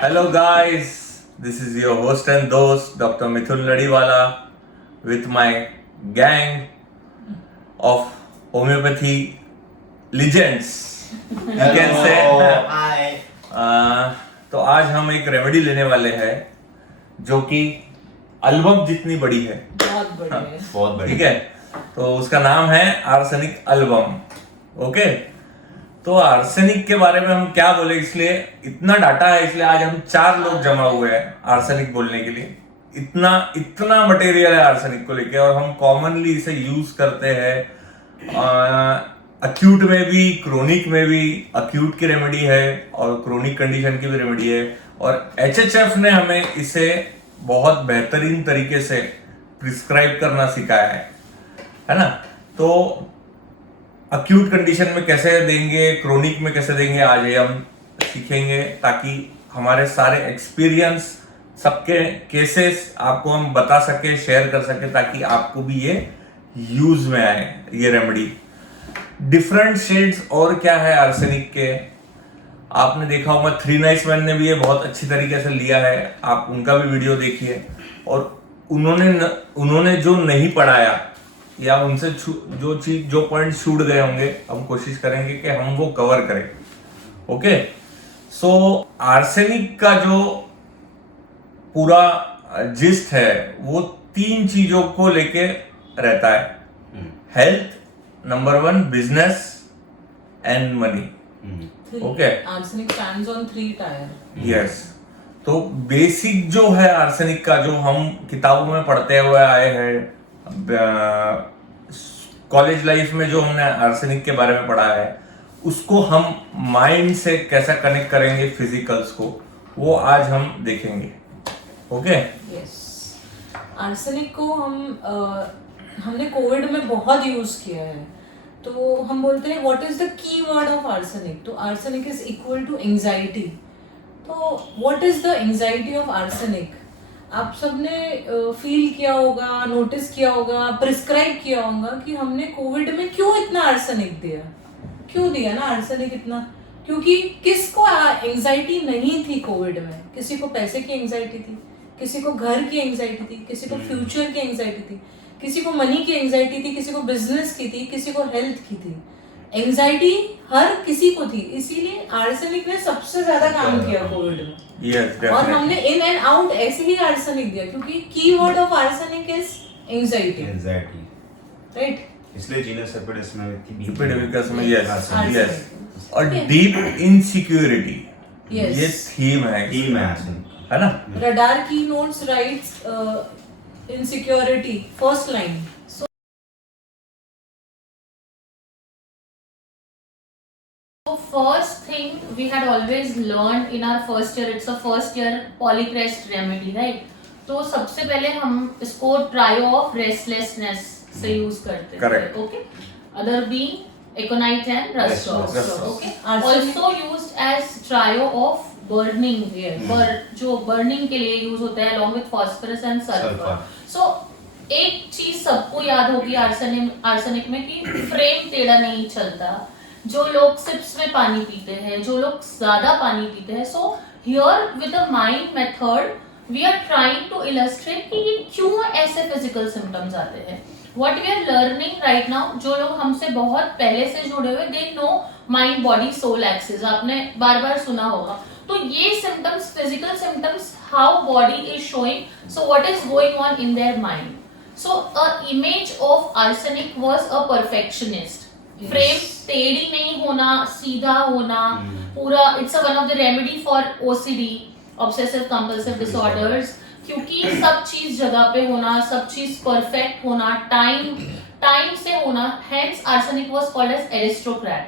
Hello guys, this is your host and host Dr. Mithun Ladiwala with my gang of homeopathy legends. You can say. Hi. तो आज हम एक remedy लेने वाले हैं जो कि एल्बम जितनी बड़ी है, बहुत बड़ी है, बहुत बड़ी। ठीक है। तो उसका नाम है आर्सेनिक एल्बम। ओके, तो आर्सेनिक के बारे में हम क्या बोले, इसलिए इतना डाटा है, इसलिए आज हम 4 लोग जमा हुए हैं आर्सेनिक बोलने के लिए। इतना मटेरियल है आर्सेनिक को लेके, और हम कॉमनली इसे यूज करते हैं अक्यूट में भी, क्रोनिक में भी। अक्यूट की रेमेडी है और क्रोनिक कंडीशन की भी रेमेडी है, और एचएचएफ ने हमें इसे बहुत बेहतरीन तरीके से प्रिस्क्राइब करना सिखाया है ना। तो अक्यूट कंडीशन में कैसे देंगे, क्रोनिक में कैसे देंगे, आज ये हम सीखेंगे, ताकि हमारे सारे एक्सपीरियंस, सबके केसेस आपको हम बता सके, शेयर कर सके, ताकि आपको भी ये यूज में आए ये रेमेडी। डिफरेंट शेड्स और क्या है आर्सेनिक के, आपने देखा होगा 3 Nice Men ने भी ये बहुत अच्छी तरीके से लिया है, आप उनका भी वीडियो देखिए। और उन्होंने जो नहीं पढ़ाया या उनसे जो पॉइंट छूट गए होंगे, हम कोशिश करेंगे कि हम वो कवर करें। ओके, सो आर्सेनिक का जो पूरा जिस्ट है वो 3 चीजों को लेके रहता है: health, number 1 business and money. Okay, arsenic stands on 3 tyre. Yes. तो बेसिक जो है आर्सेनिक का, जो हम किताबों में पढ़ते हुए आए हैं, कॉलेज लाइफ में जो हमने आर्सेनिक के बारे में पढ़ा है, उसको हम माइंड से कैसा कनेक्ट करेंगे फिजिकल्स को, वो आज हम देखेंगे। Okay, yes. आर्सेनिक को हमने कोविड में बहुत यूज किया है। तो हम बोलते हैं what is the key word of arsenic. तो arsenic is equal to anxiety. तो what is the anxiety of arsenic? आप सबने फील किया होगा, नोटिस किया होगा, प्रिस्क्राइब किया होगा कि हमने कोविड में क्यों इतना आर्सेनिक दिया। क्यों दिया ना आर्सेनिक इतना? क्योंकि किसको एंजाइटी नहीं थी कोविड में? किसी को पैसे की एंजाइटी थी, किसी को घर की एंजाइटी थी, किसी को फ्यूचर की एंजाइटी थी, किसी को मनी की एंजाइटी थी, किसी को बिजनेस की थी, किसी को हेल्थ की थी। एंजाइटी हर किसी को थी, इसीलिए आर्सेनिक ने सबसे ज्यादा काम किया कोविड में। yes, और हमने इन एंड आउट ऐसे ही आर्सेनिक दिया, क्योंकि की word of arsenic is anxiety, right? इसलिए जीनस एपिडेमिस में यस, आर्सेनिक। और डीप इनसिक्योरिटी, Yes. ये थीम है है ना। रडार की notes rights insecurity first line. So first thing we had always learned in our first year, it's a first year polycrest remedy, right? तो सबसे पहले हम इसको ट्रायो ऑफ रेस्टलेसनेस से यूज करते हैं। Correct. Okay. Other being aconite and rust off. Okay. Also used as trio of burning. जो burning के लिए यूज होता है along with phosphorus and sulfur. So एक चीज सबको याद होगी आर्सेनिक में कि फ्रेम टेढ़ा नहीं चलता। जो लोग सिप्स में पानी पीते हैं, जो लोग ज्यादा पानी पीते हैं, so here with the mind method we are trying to illustrate कि ये क्यों ऐसे फिजिकल सिम्टम्स आते हैं. What we are learning right now, जो लोग हमसे बहुत पहले से जुड़े हुए, they know mind body soul axis, आपने बार बार सुना होगा. तो ये symptoms, physical symptoms, how body is showing, so what is going on in their mind. So a image of arsenic was a perfectionist. Yes. Frame टेढ़ी नहीं होना, सीधा होना, पूरा. It's a one of the remedy for OCD, obsessive compulsive disorders. क्योंकि सब चीज जगह पे होना, सब चीज परफेक्ट होना, टाइम से होना. Hence arsenic was called as aristocrat.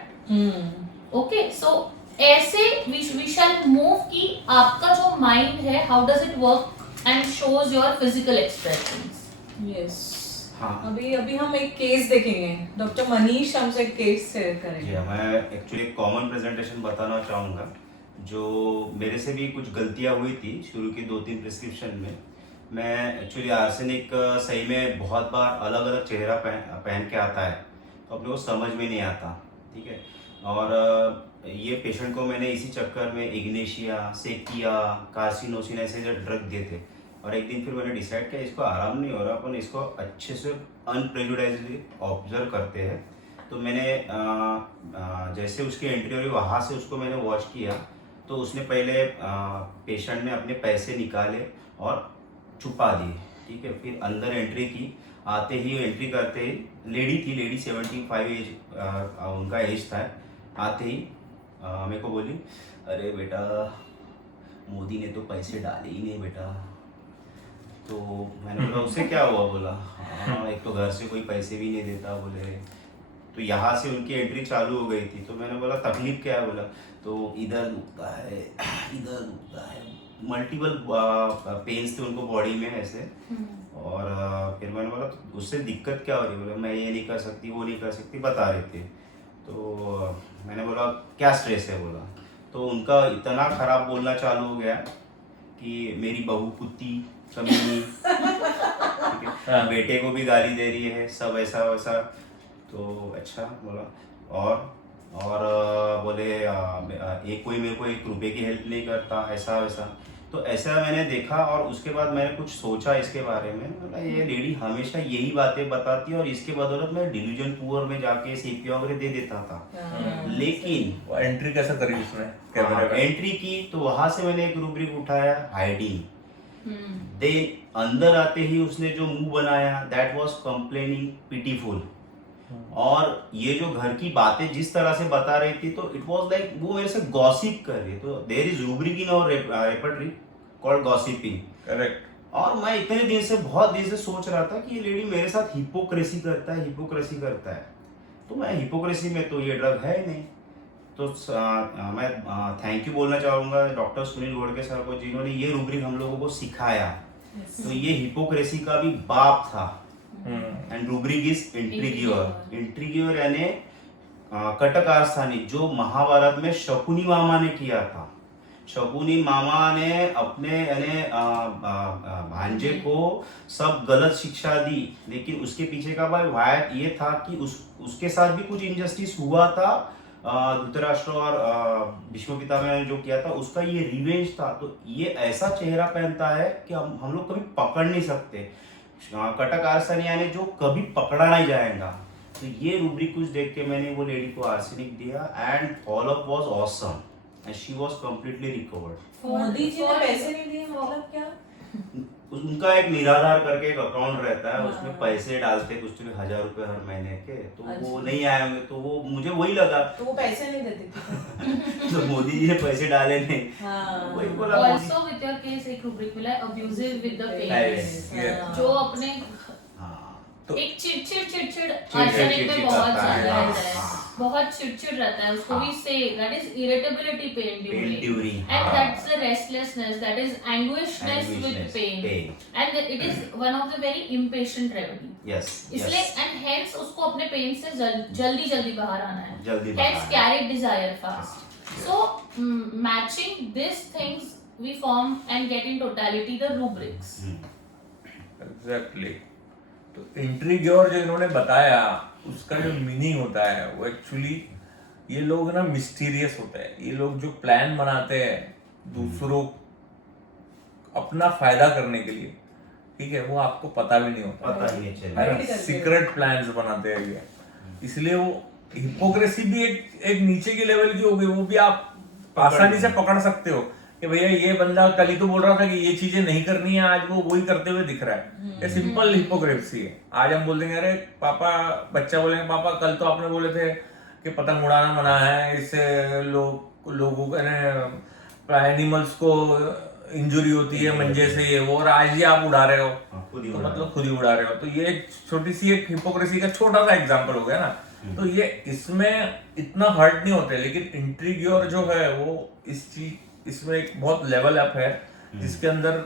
Okay, so ऐसे we shall move कि आपका जो माइंड है, how does it work and shows your physical expressions. Yes. हाँ. अभी हम एक केस देखेंगे. डॉक्टर मनीष हमसे एक केस शेयर करेंगे. जी, मैं एक्चुअली एक कॉमन प्रेजेंटेशन बताना चाहूँगा जो मेरे से भी कुछ गलतियाँ हुई थी शुरू की 2-3 प्रिस्क्रिप्शन में. मैं एक्चुअली आर्सेनिक सही में बहुत बार अलग अलग चेहरा पहन के आता है, तो अपने को समझ में नहीं आता. ठीक है. और ये पेशेंट को मैंने इसी चक्कर में इग्नेशिया, सेकिया, कार्सिनोसिन ऐसे जो ड्रग दिए थे. और एक दिन फिर मैंने डिसाइड किया इसको आराम नहीं हो रहा, अपन इसको अच्छे से अनप्रेजुडाइजली ऑब्जर्व करते हैं. तो मैंने जैसे उसकी एंट्री हुई वहाँ से उसको मैंने वॉच किया. तो उसने पहले पेशेंट ने अपने पैसे निकाले और छुपा दिए. ठीक है. फिर अंदर एंट्री की. आते ही एंट्री करते ही लेडी 75 एज उनका एज था. आते ही मेरे को बोली, अरे बेटा मोदी ने तो पैसे डाले ही नहीं बेटा. तो मैंने बोला उससे क्या हुआ. बोला हाँ, एक तो घर से कोई पैसे भी नहीं देता. बोले तो यहाँ से उनकी एंट्री चालू हो गई थी. तो मैंने बोला तकलीफ क्या है. बोला तो इधर दुखता है, इधर दुखता है, मल्टीपल पेन्स थे उनको बॉडी में ऐसे. और फिर मैंने बोला तो उससे दिक्कत क्या हो रही है. बोला मैं ये नहीं कर सकती, वो नहीं कर सकती, बता रहे थे. तो मैंने बोला क्या स्ट्रेस है. बोला तो उनका इतना खराब बोलना चालू हो गया कि मेरी बहू कुत्ती कमीनी, ठीक है, बेटे को भी गाली दे रही है, सब ऐसा वैसा. तो अच्छा बोला और बोले एक कोई मेरे को 1 रुपये की हेल्प नहीं करता, ऐसा वैसा. तो ऐसा मैंने देखा और उसके बाद मैंने कुछ सोचा इसके बारे में. बोला ये लेडी हमेशा यही बातें बताती है और इसके बदौलत मैं डिल्यूजन पुअर में जाके सीपीओ वगैरह दे देता था. लेकिन वो एंट्री कैसे करी उसने कैमरे में? एंट्री की तो वहां से मैंने एक रूब्रिक उठाया, हाइडिंग. दे अंदर आते ही उसने जो मुंह बनाया, दैट वाज कंप्लेनिंग पिटीफुल. और ये जो घर की बातें जिस तरह से बता रही थी, तो इट वाज लाइक वो मेरे से गॉसिप कर रही है. तो there is rubric in our repertory called gossiping. Correct. और मैं इतने दिन से बहुत दिन से सोच रहा था कि ये लेडी मेरे साथ हिपोक्रेसी करता है. तो मैं हिपोक्रेसी में तो ये ड्रग है ही नहीं. तो मैं थैंक यू बोलना चाहूँगा डॉक्टर सुनील गोड़के सर को, जिन्होंने ये रूब्रिक हम लोगों को सिखाया. तो ये हिपोक्रेसी का भी बाप था. एंड रूब्रिक इज इंट्रिग्योर यानी कटकारस्थानी, जो महाभारत में शकुनी मामा ने किया था. शकुनी मामा ने अपने यानी भांजे को सब गलत शिक्षा दी, लेकिन उसके पीछे का भाई वायद ये था कि उसके साथ भी कुछ इनजस्टिस हुआ था. धृतराष्ट्र और भीष्म पितामह ने जो किया था उसका ये रिवेंज था. तो ये ऐसा चेहरा पहनता है कि हम लोग कभी पकड़ नहीं सकते. कटक आर्सन यानी जो कभी पकड़ा नहीं जाएगा. तो ये रूब्रिक कुछ देख के मैंने वो लेडी को आर्सेनिक दिया and follow up was awesome and she was completely recovered. Modi ji ने पैसे नहीं दिए मतलब क्या? उनका एक निराधार करके एक अकाउंट रहता है, उसमें पैसे डालते कुछ तो 1000 रुपए हर महीने के. तो वो नहीं आए होंगे, तो वो मुझे वही लगा. तो वो पैसे नहीं देते थे. तो मोदी जी ने पैसे डाले नहीं. वही बोला. Also with your case एक रूब्रिक मिला है, abusive with the parents, जो अपने एक चिड़चिड़ आर्सेनिक में बहुत ज्यादा रहता है. बहुत चिड़चिड़ रहता है उसको भी से. That is irritability, pain during, and that's the restlessness, that is anguishness with pain, and it is one of the very impatient remedy. इसलिए एंड हेंस उसको अपने पेन से जल्दी बाहर आना है. Hence carry desire fast. So matching this things we form and get in totality the rubrics. Exactly. तो intriguer जो इन्होंने बताया उसका जो मीनिंग होता है वो एक्चुअली ये लोग ना मिस्टीरियस होते हैं. ये लोग जो प्लान बनाते हैं दूसरों अपना फायदा करने के लिए, ठीक है, वो आपको पता भी नहीं होता, पता ही नहीं चलेगा। है ना, सीक्रेट प्लान्स बनाते हैं ये, इसलिए वो हिपोक्रेसी भी एक नीचे के लेवल की हो गई, वो भी आप आसानी से पकड़ सकते हो कि भैया ये बंदा कल ही तो बोल रहा था कि ये चीजें नहीं करनी है, आज वो वही करते हुए दिख रहा है। ये सिंपल हिपोक्रेसी है। आज हम बोल देंगे अरे पापा, बच्चा बोलेंगे पापा कल तो आपने बोले थे कि पतंग उड़ाना मना है, इससे लोगों को एनिमल्स को इंजुरी होती है मंजे से, ये वो, और आज ही आप उड़ा रहे हो, खुद ही तो उड़ा मतलब खुद ही उड़ा रहे हो। तो ये एक छोटी सी एक हिपोक्रेसी का छोटा सा एग्जांपल हो गया ना। तो ये इसमें इतना हर्ट नहीं होते, लेकिन इंट्रीग्योर जो है वो इसमें एक बहुत लेवल अप है, जिसके अंदर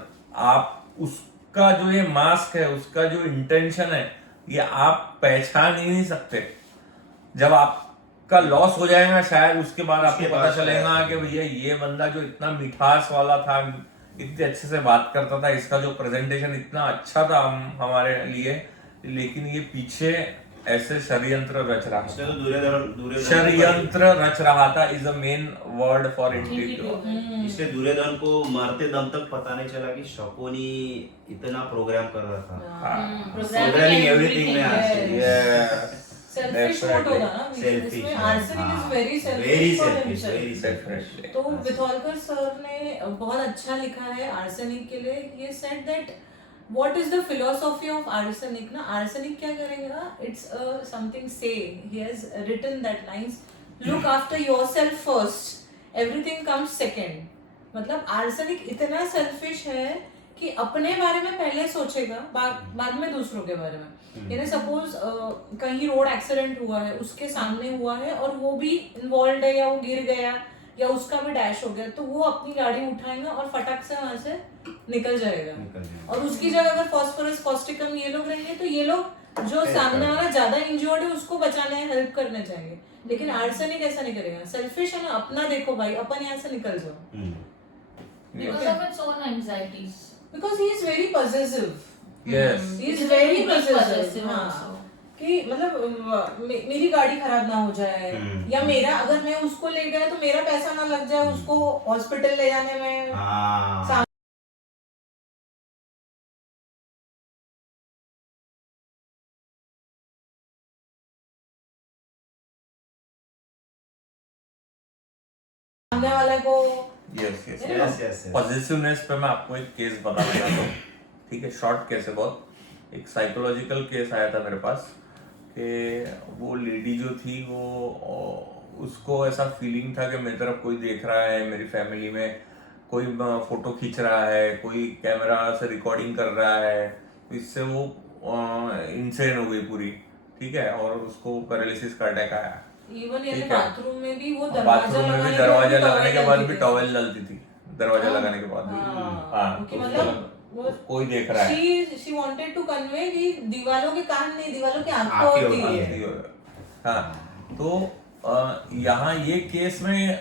आप उसका जो ये मास्क है, उसका जो इंटेंशन है, ये आप पहचान ही नहीं सकते। जब आपका लॉस हो जाएगा शायद उसके बाद आपको पता चलेगा कि भैया ये बंदा जो इतना मिठास वाला था, इतने अच्छे से बात करता था, इसका जो प्रेजेंटेशन इतना अच्छा था हमारे लिए, लेकिन ये पीछे ऐसे षड्यंत्र रच रहा इसने था। तो दुर्योधन षड्यंत्र रच रहा था is a main word for intriguer. इसलिए दुर्योधन को मरते दम तक पता नहीं चला कि शकुनी इतना प्रोग्राम कर रहा था। प्रोग्रामिंग एवरीथिंग में आज सेल्फिश मोड होगा ना, इसमें arsenic is very selfish for himself. तो विथोलकर सर ने बहुत अच्छा लिखा है आर्सेनिक के लिए। ये said that what is the philosophy of arsenic ना, आर्सेनिक क्या करेगा, इट्स समथिंग से ही has written that lines, look after yourself first, everything comes second. मतलब आर्सेनिक इतना सेल्फिश है कि अपने बारे में पहले सोचेगा, बाद में दूसरों के बारे में। यानी सपोज कहीं रोड एक्सीडेंट हुआ है, उसके सामने हुआ है और वो भी इन्वॉल्व है, या वो गिर गया या उसका भी डैश हो गया, तो वो अपनी गाड़ी उठाएगा और फटक से वहां से निकल जाएगा। और उसकी जगह अगर फॉस्फोरस, कॉस्टिकम ये लोग रहेंगे, तो ये लोग जो सामने वाला ज्यादा इंजर्ड है उसको बचाने, हेल्प करने जाएंगे। लेकिन आर्सेनिक ऐसा नहीं करेगा, सेल्फिश है ना, अपना देखो भाई, अपन यहाँ से निकल जाओ। Because of its own anxieties. Because he is very possessive. Yes. He is very possessive. possessive हाँ। also. कि मतलब मेरी गाड़ी खराब ना हो जाए, या मेरा अगर मैं उसको ले गया तो मेरा पैसा ना लग जाए उसको हॉस्पिटल ले जाने में। सामने वाले को यस पॉजिटिवनेस पे मैं आपको एक केस बताना चाहता हूँ, ठीक है, शॉर्ट केस है बहुत। एक साइकोलॉजिकल केस आया था मेरे पास कि वो लेडी जो थी वो उसको ऐसा फीलिंग था कि मेरी तरफ कोई देख रहा है, मेरी फैमिली में कोई फोटो खींच रहा है, कोई कैमरा से रिकॉर्डिंग कर रहा है, तो इससे वो इंसेन हो गई पूरी, ठीक है, और उसको पैरालिसिस का अटैक आया। इवन ये बाथरूम में भी वो दरवाजा लगाने के बाद भी टॉवेल डालती थी, दरवाजा लगाने के बाद भी। हाँ, तो मतलब कोई देख रहा है। she wanted to convey कि दीवालों के कान नहीं, दीवालों की आंखें होती है। हाँ, तो यहाँ ये केस में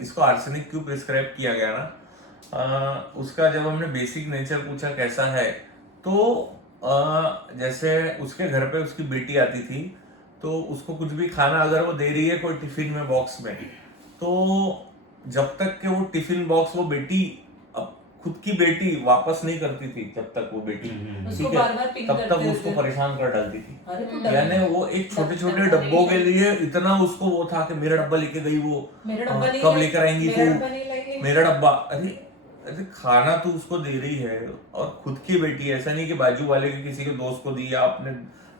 इसको आर्सेनिक क्यों प्रिस्क्राइब किया गया ना, उसका जब हमने बेसिक नेचर पूछा कैसा है, तो जैसे उसके घर पे उसकी बेटी आती थी, तो उसको कुछ भी खाना अगर वो दे रही है कोई टिफिन में, बॉक्स में, तो जब तक कि वो टिफिन बॉक्स वो बेटी खुद की बेटी वापस नहीं करती थी, जब तक वो बेटी, ठीक है, तब तक वो उसको परेशान कर डालती थी। यानी वो एक छोटे छोटे डब्बों के लिए इतना उसको वो था कि मेरा डब्बा लेके गई, वो कब लेकर आएंगी तू मेरा डब्बा। अरे खाना तो उसको दे रही है, और खुद की बेटी है, ऐसा नहीं कि बाजू वाले के किसी के दोस्त को दी या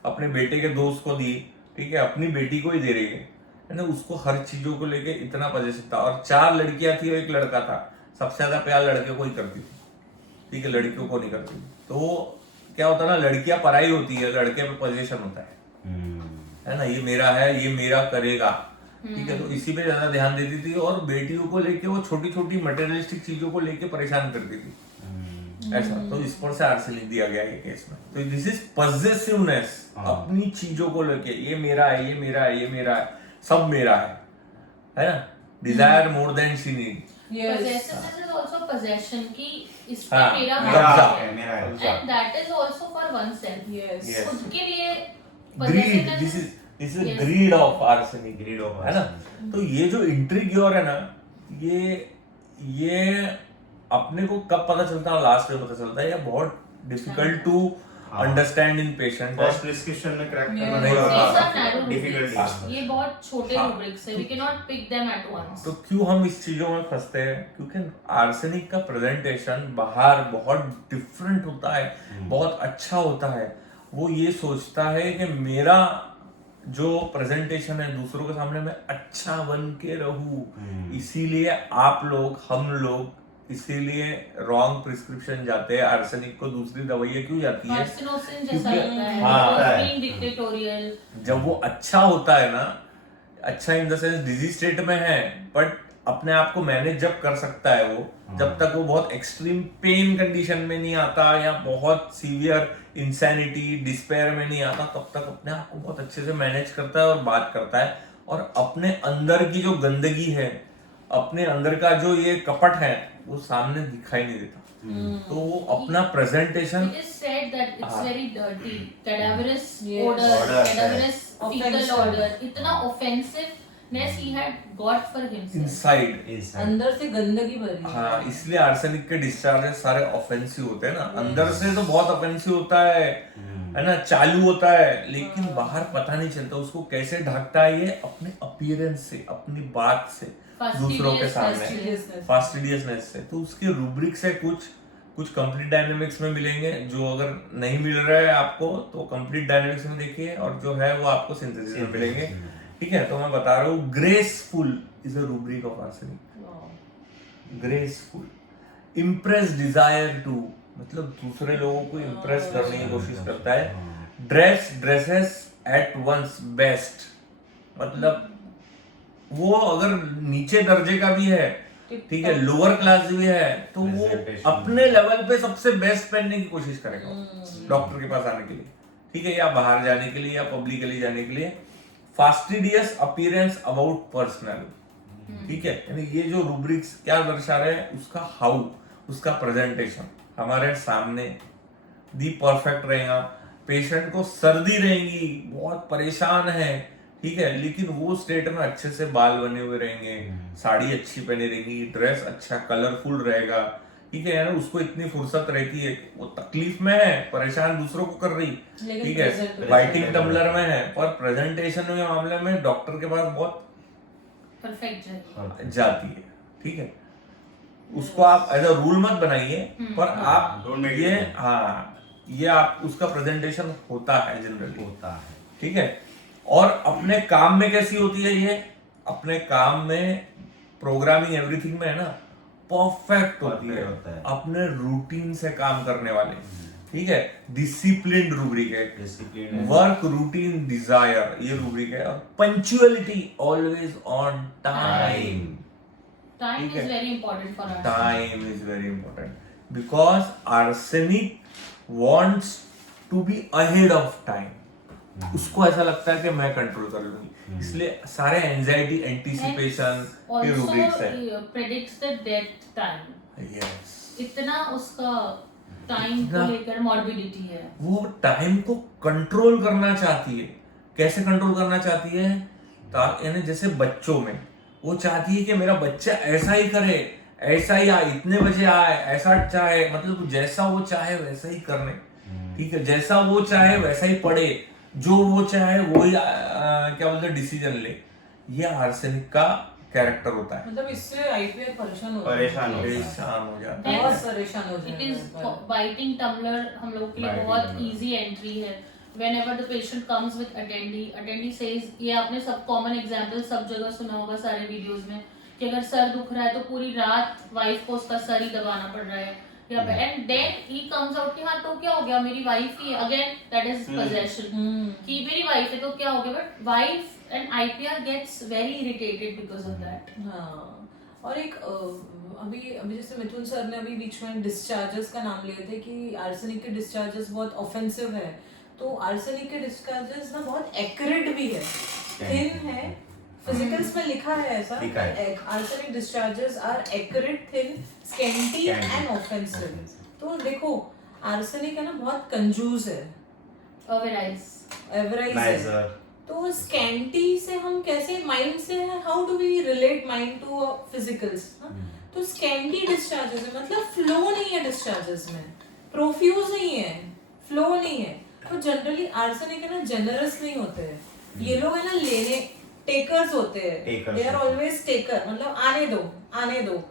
अपने बेटे के दोस्त को दी, ठीक है, अपनी बेटी को ही दे रही है ना। उसको हर चीजों को लेके इतना पजेसिव था, और 4 लड़कियां थी और 1 लड़का था। सबसे ज्यादा प्यार लड़के को ही करती थी, ठीक है, लड़कियों को नहीं करती। तो क्या होता है ना, लड़कियां पराई होती है, लड़के पे पोजीशन होता है ना, ये मेरा है, ये मेरा करेगा, ठीक है, तो इसी पे ज्यादा ध्यान देती थी, और बेटियों को लेके वो छोटी छोटी मटेरियलिस्टिक चीजों को लेके परेशान करती थी, ऐसा। तो इस पर से आर्सेनिक दिया गया ये केस में। तो दिस इज पजेसिवनेस, अपनी चीजों को लेके, ये मेरा है, ये मेरा है, ये मेरा है, सब मेरा है ना। Desire more than she need. Possessiveness is also possession की, इसमें हाँ, मेरा मेरा है, and that is also for oneself. Yes. खुद के लिए greed, this is greed of arsenic, greed of है ना। तो ये जो इंट्रीग्योर है ना, ये अपने को कब पता चलता है, लास्ट में पता चलता है, या बहुत difficult to understand in patient. First prescription में क्रैक करना नहीं होता। These are narrow difficult rubrics. ये बहुत छोटे हाँ। rubrics है, we cannot pick them at once. तो क्यों हम इस चीजों में फंसते हैं? क्योंकि आर्सेनिक का प्रेजेंटेशन बाहर बहुत डिफरेंट होता है, बहुत अच्छा होता है। वो ये सोचता है कि मेरा जो प्रेजेंटेशन है दूसरों के सामने मैं अच्छा बन के रहूं, इसीलिए आप लोग, हम लोग इसीलिए रॉन्ग प्रिस्क्रिप्शन जाते हैं। आर्सेनिक को दूसरी दवाइयाँ क्यों जाती है? Carcinosin जैसा क्योंकि- लगता है, हाँ, it was है। being dictatorial. जब वो अच्छा होता है ना, अच्छा in the sense disease state में है, बट अपने आप को मैनेज जब कर सकता है वो, जब तक वो बहुत एक्सट्रीम पेन कंडीशन में नहीं आता या बहुत सीवियर इंसैनिटी डिस्पेयर में नहीं आता, तब तक अपने आप को बहुत अच्छे से मैनेज करता है और बात करता है, और अपने अंदर की जो गंदगी है, अपने अंदर का जो ये कपट है, वो सामने दिखाई नहीं देता। तो वो अपना presentation It is said that it's हाँ। very dirty, cadaverous Yes. odor, Odor, cadaverous fecal Offensive. odor. इतना offensiveness he had got for himself. Inside. अंदर से गंदगी भरी है। हाँ, इसलिए आर्सेनिक के डिस्चार्जेस सारे ऑफेंसिव होते हैं ना। अंदर से तो बहुत ऑफेंसिव होता है ना, चालू होता है, लेकिन बाहर पता नहीं चलता। उसको कैसे ढकता है? ये अपने अपीयरेंस से, अपनी बात से, दूसरों के सामने, Fastidiousness. फास्टिडियसनेस से। तो उसके रूब्रिक्स है कुछ कंप्लीट डायनेमिक्स में मिलेंगे, जो अगर नहीं मिल रहा है आपको तो कंप्लीट डायनेमिक्स में देखिए, और जो है वो आपको सिंथेसिस में मिलेंगे। ठीक है, तो मैं बता रहा हूँ, graceful is a rubric of arsenic. Graceful, impress desire to, मतलब दूसरे लोगों को इम्प्रेस करने की कोशिश करता है। ड्रेसेस एट वंस बेस्ट, मतलब वो अगर नीचे दर्जे का भी है, ठीक है, लोअर क्लास भी है, तो वो अपने लेवल पे सबसे बेस्ट पहनने की कोशिश करेगा डॉक्टर के पास आने के लिए, ठीक है, या बाहर जाने के लिए, या पब्लिकली जाने के लिए। फास्टिडियस अपीयरेंस अबाउट पर्सनल, ठीक है, यानी ये जो रूब्रिक्स क्या दर्शा रहे हैं, उसका हाउ, उसका प्रेजेंटेशन हमारे सामने दी परफेक्ट रहेगा। पेशेंट को सर्दी रहेगी, बहुत परेशान है, ठीक है, लेकिन वो स्टेट में अच्छे से बाल बने हुए रहेंगे, साड़ी अच्छी पहने रहेंगी, ड्रेस अच्छा कलरफुल रहेगा, ठीक है, यानी उसको इतनी फुर्सत रहती है, वो तकलीफ में है, परेशान दूसरों को कर रही, लेकिन ठीक है, present- बाइटिंग टम्बलर में है, पर प्रेजेंटेशन में मामले में डॉक्टर के पास बहुत Perfect judge. जाती है, ठीक है। उसको आप एज अ रूल मत बनाइए, पर आप Don't make it ये, rule. हाँ, ये आप उसका प्रेजेंटेशन होता है जनरली, होता है। ठीक है। और अपने काम में कैसी होती है ये? अपने काम में प्रोग्रामिंग एवरीथिंग में है ना, परफेक्ट होती है, Perfect होता है। अपने रूटीन से काम करने वाले, ठीक है। डिसिप्लिन रूब्रिक है, डिसिप्लिन वर्क रूटीन डिजायर, ये रूब्रिक है। और punctuality, always on time. Time ठीक is है। very important for us. Time is very important because arsenic wants to be ahead of time. उसको ऐसा लगता है कि मैं कंट्रोल कर लूंगी, इसलिए सारे एंजाइटी, एंटीसिपेशन के रूब्रिक्स है। Also predicts the death time. Yes, इतना उसका टाइम को इतना- लेकर मॉर्बिडिटी है. वो टाइम को कंट्रोल करना चाहती है। कैसे कंट्रोल करना चाहती है? यानी जैसे बच्चों में वो चाहती है कि मेरा बच्चा ऐसा ही करे, ऐसा ही आए, इतने बजे आए, ऐसा चाहे, मतलब जैसा वो चाहे वैसा ही करने, ठीक है, जैसा वो चाहे वैसा ही पढ़े, जो वो चाहे वही क्या बोलते हैं डिसीजन ले। ये आर्सेनिक का कैरेक्टर होता है। मतलब इससे आईपीआर परेशान हो परेशान हो परेशान हो जाता है। बहुत परेशान हो It जाएगा is एक बार। biting tumbler हम लोग के लिए Biting बहुत tumbler. easy entry है. Whenever the patient comes with attendee says, ये आपने सब common example सब जगह सुना होगा सारे videos में, कि अगर सर दुख रहा है तो पूरी रात वाइफ को उसका सर ही दबाना पड़ रहा है, या and then he comes out कि हाँ तो क्या हो गया, मेरी वाइफ ही, अगेन दैट इज possession, कि मेरी वाइफ है तो क्या हो गया, but wife and IPR gets very irritated because of that. हाँ, और एक अभी अभी जैसे मिथुन सर ने अभी बीच में डिस्चार्जेस का नाम लिए थे कि आर्सेनिक के डिस्चार्जेस बहुत ऑफेंसिव है, तो आर्सेनिक के डिस्चार्जेस ना बहुत एक्यूरेट भी है, थिन है, फिजिकल्स में लिखा है ऐसा, लिखा है। Arsenic discharges are accurate, thin, scanty and offensive. तो देखो आर्सेनिक है ना बहुत कंजूस है, एवराइज है, नाइजर तो स्कैंटी से हम कैसे माइंड से, how do we relate mind to physicals? तो स्कैंडी डिस्चार्जेस है, मतलब फ्लो नहीं है डिस्चार्जेस में, प्रोफ्यूज नहीं है, फ्लो नहीं है। तो जनरली आर्सेनिक है ना जेनरस नहीं होते हैं, ये लोग है ना लेने टेकर्स होते हैं, Takers दे आर होते हैं। ऑलवेज टेकर, मतलब आने दो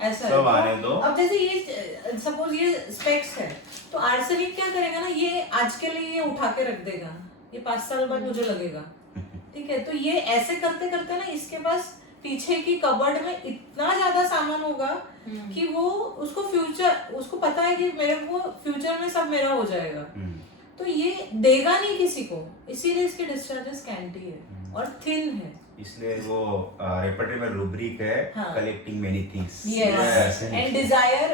ऐसा सब है। आने दो। अब जैसे ये सपोज ये स्पेक्स है, तो आर्सेनिक क्या करेगा ना, ये आज के लिए ये उठा के रख देगा, ये 5 साल बाद मुझे लगेगा, ठीक है। तो ये ऐसे करते करते ना इसके पास पीछे की कबर्ड में इतना ज्यादा सामान होगा कि वो उसको पता है कि मेरे को फ्यूचर में सब मेरा हो जाएगा, तो ये देगा नहीं किसी को, इसीलिए इसके डिस्चार्जेस कैंटी है और थिन है। इसलिए वो रेपर्टरी में रूब्रिक है, हाँ। Collecting many things. Yes. And desire,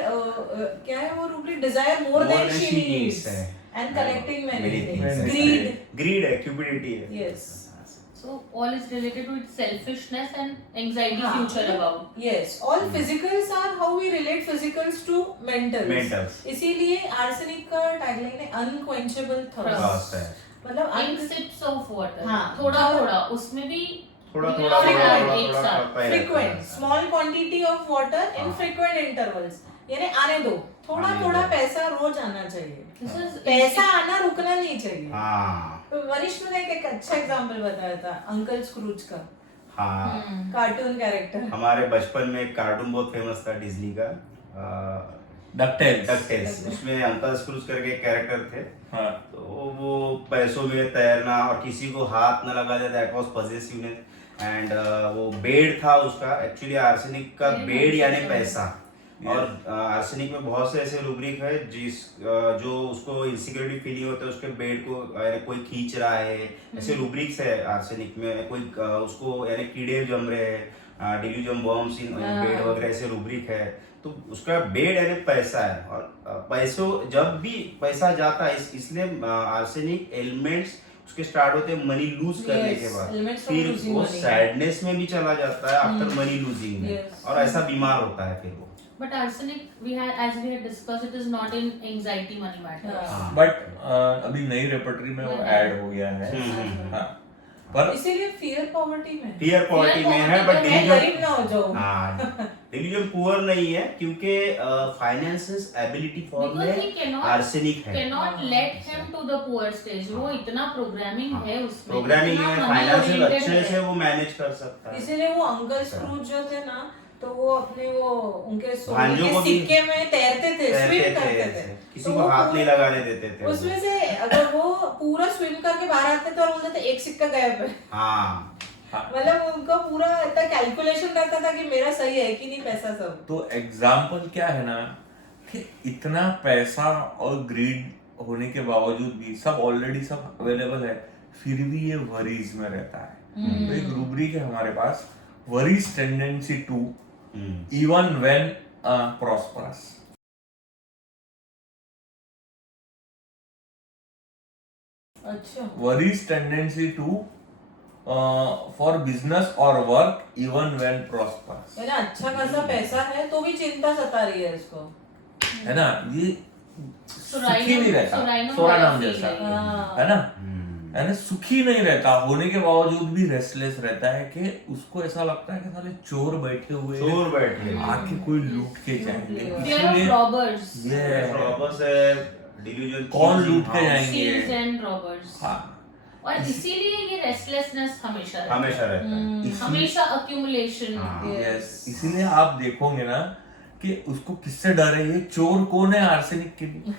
क्या है वो rubric, desire more than she needs है and collecting many things, greed greed. है, क्यूपिडिटी है। Yes. So all is related to its selfishness and anxiety हाँ. future about. Yes, all physicals are how we relate physicals to mentals. Mentals. इसीलिए arsenic का tagline है अनक्वेंचेबल Thirst thirst, है। मतलब In sips of water. हाँ. थोड़ा थोड़ा उसमें भी थोड़ा we थोड़ा all थोड़ा have थोड़ा एक थोड़ा साथ. करता ही रहता फ्रीक्वेंट है। Small quantity of water in हाँ. फ्रीक्वेंट इंटरवल्स, यानी आने दो, थोड़ा आने थोड़ा दो। पैसा रोज आना चाहिए, This is पैसा आना रुकना नहीं चाहिए। हाँ तो वरिष्ठ ने एक अच्छा एग्जांपल बताया था अंकल स्क्रूज का, हाँ। Cartoon character. हमारे बचपन में एक कार्टून बहुत फेमस था डिज्नी का, डकटेल्स। डकटेल्स। उसमें अंकल स्क्रूज करके एक कैरेक्टर थे। हाँ। तो वो पैसों में तैरना और किसी को हाथ न लगा दे, दैट वाज पॉसेसिवनेस। एंड वो बेड था उसका, एक्चुअली आर्सेनिक का बेड यानी पैसा। और आर्सेनिक में बहुत से ऐसे रूब्रिक है जो उसको इनसिक्योरिटी फीलिंग होता है, उसके बेड को यानी कोई खींच रहा है, ऐसे रूब्रिक्स है आर्सेनिक में। कोई उसको यानी कीड़े जम रहे हैं, डिल्यूजियम वर्म्स इन बेड वगैरह, ऐसे रूब्रिक है। तो उसका बेड यानी पैसा है, और पैसों जब भी पैसा जाता है इसलिए आर्सेनिक एलिमेंट्स उसके स्टार्ट होते हैं मनी लूज करने के बाद, elements of फिर losing वो money. सैडनेस में भी चला जाता है आफ्टर मनी लूजिंग में, Yes. और ऐसा बीमार होता है फिर वो। But arsenic, as we had discussed, it is not in anxiety money matters. हाँ. बट अभी नई रेपर्टरी में वो ऐड हो गया है। हाँ, पर इसीलिए फियर पॉवर्टी में फियर पॉवर्टी में है, बट मैं गरीब ना हो जाऊं। डिल्यूजन पुअर नहीं है, क्योंकि financial ability form Because he में cannot आर्सेनिक है। cannot let him to the poor stage. वो इतना प्रोग्रामिंग है उसमें, प्रोग्रामिंग इतना है, money फाइनेंशियल oriented अच्छे है। से वो मैनेज कर सकता है। इसीलिए वो अंकल स्क्रूज जो थे ना, तो वो अपने वो उनके सोने भांजों के को भी सिक्के में तैरते थे, स्विम करते थे, किसी तो को वो हाथ नहीं लगाने देते थे। उसमें से अगर वो पूरा स्विम करके बाहर आते थे और बोलते थे एक सिक्का गायब है, हाँ, मतलब उनका पूरा इतना कैलकुलेशन रहता था कि मेरा सही है कि नहीं पैसा सब। तो एग्जाम्पल क्या है ना, कि इतना पैसा और ग्रीड होने के बावजूद भी सब ऑलरेडी सब अवेलेबल है, फिर भी ये वरीज में रहता है। तो एक रूब्रिक है हमारे पास, worries tendency to even when prosperous. अच्छा, worries tendency to for business और वर्क इवन व्हेन प्रॉस्परस, यानी अच्छा खासा पैसा है तो भी चिंता सता रही है इसको। है ना, ये सुखी नहीं रहता, सोरा नाम जैसा, है ना, है ना, सुखी नहीं रहता, होने के बावजूद भी रेस्टलेस रहता है, कि उसको ऐसा लगता है कि साले चोर बैठे हुए हैं, चोर बैठे आके कोई लूट के जाएंगे, Fear of इसीलिए robbers. ये रॉबर्स है, डिल्यूजन कौन लूट के जाएंगे। Thieves and robbers. हाँ, और इसीलिए ये रेस्टलेसनेस हमेशा रहता है। हमेशा रहता है। इसीलिए- हमेशा अक्यूमुलेशन। हाँ। यस, इसीलिए आप देखोगे ना कि उसको किससे डर है, ये चोर कौन है आर्सेनिक के लिए,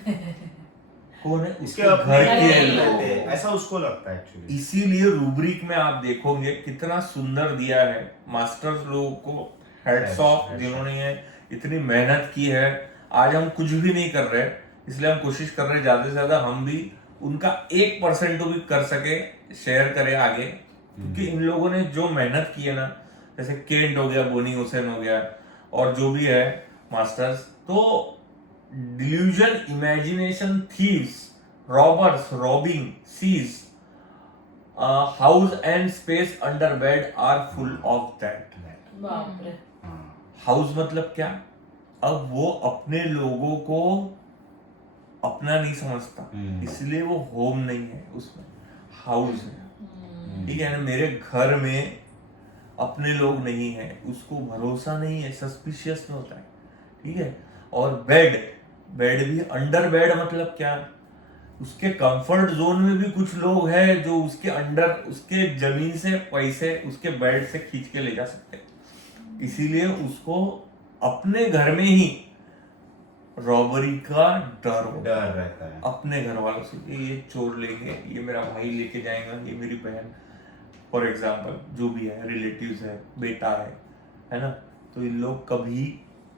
कौन है, इसके उसके अपने घर लोग के रहते हैं, लोग। ऐसा उसको लगता है एक्चुअली। इसीलिए रूब्रिक में आप देखोगे कितना सुंदर दिया है, मास्टर्स लोगों को हेड्स ऑफ, जिन्होंने ये इतनी मेहनत की है। आज हम कुछ भी नहीं कर रहे, इसलिए हम कोशिश कर रहे हैं ज्यादा से ज्यादा हम भी उनका 1% भी कर सके, शेयर करें आगे, क्योंकि इन लोगों ने जो मेहनत की है ना, जैसे केंट हो गया, बोनी हुसैन हो गया, और जो भी है मास्टर्स, तो delusion, imagination, thieves, robbers, robbing, seas, house and space under bed are full of that. बाप रे। हाउस मतलब क्या, अब वो अपने लोगों को अपना नहीं समझता, इसलिए वो होम नहीं है, उसमें हाउस है, ठीक है ना। मेरे घर में अपने लोग नहीं है, उसको भरोसा नहीं है, सस्पिशियस में होता है, ठीक है। और बेड भी अंडर बेड मतलब क्या, उसके कंफर्ट जोन में भी कुछ लोग हैं जो उसके अंडर, उसके जमीन से पैसे उसके बेड से खींच के ले जा सकते हैं। इसीलिए उसको अपने घर में ही रॉबरी का डर रहता है अपने घर वालों से कि ये चोर लेंगे, ये मेरा भाई लेके जाएगा, ये मेरी बहन, फॉर एग्जाम्पल जो भी है, रिलेटिव्स है, बेटा है ना, तो ये लोग कभी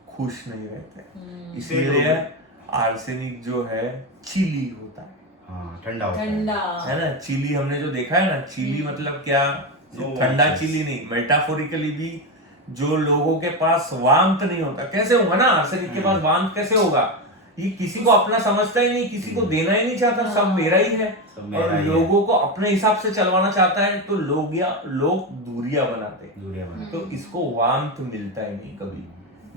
खुश नहीं रहते। इसीलिए आर्सेनिक जो है चिली होता है, हाँ, ठंडा होता ठंडा है ना। चिली हमने जो देखा है ना, चिली मतलब क्या, No ठंडा warmth. चिली नहीं, मेटाफोरिकली भी जो लोगों के पास वार्मथ नहीं होता, कैसे होगा ना, आर्सेनिक के पास वार्मथ कैसे होगा, ये किसी को अपना समझता ही नहीं, किसी को देना ही नहीं चाहता, सब मेरा ही है, सब मेरा और ही है। लोगों को अपने हिसाब से चलवाना चाहता है, तो लोग दूरियां बनाते हैं, दूरियां बना तो इसको वार्मथ मिलता ही नहीं कभी,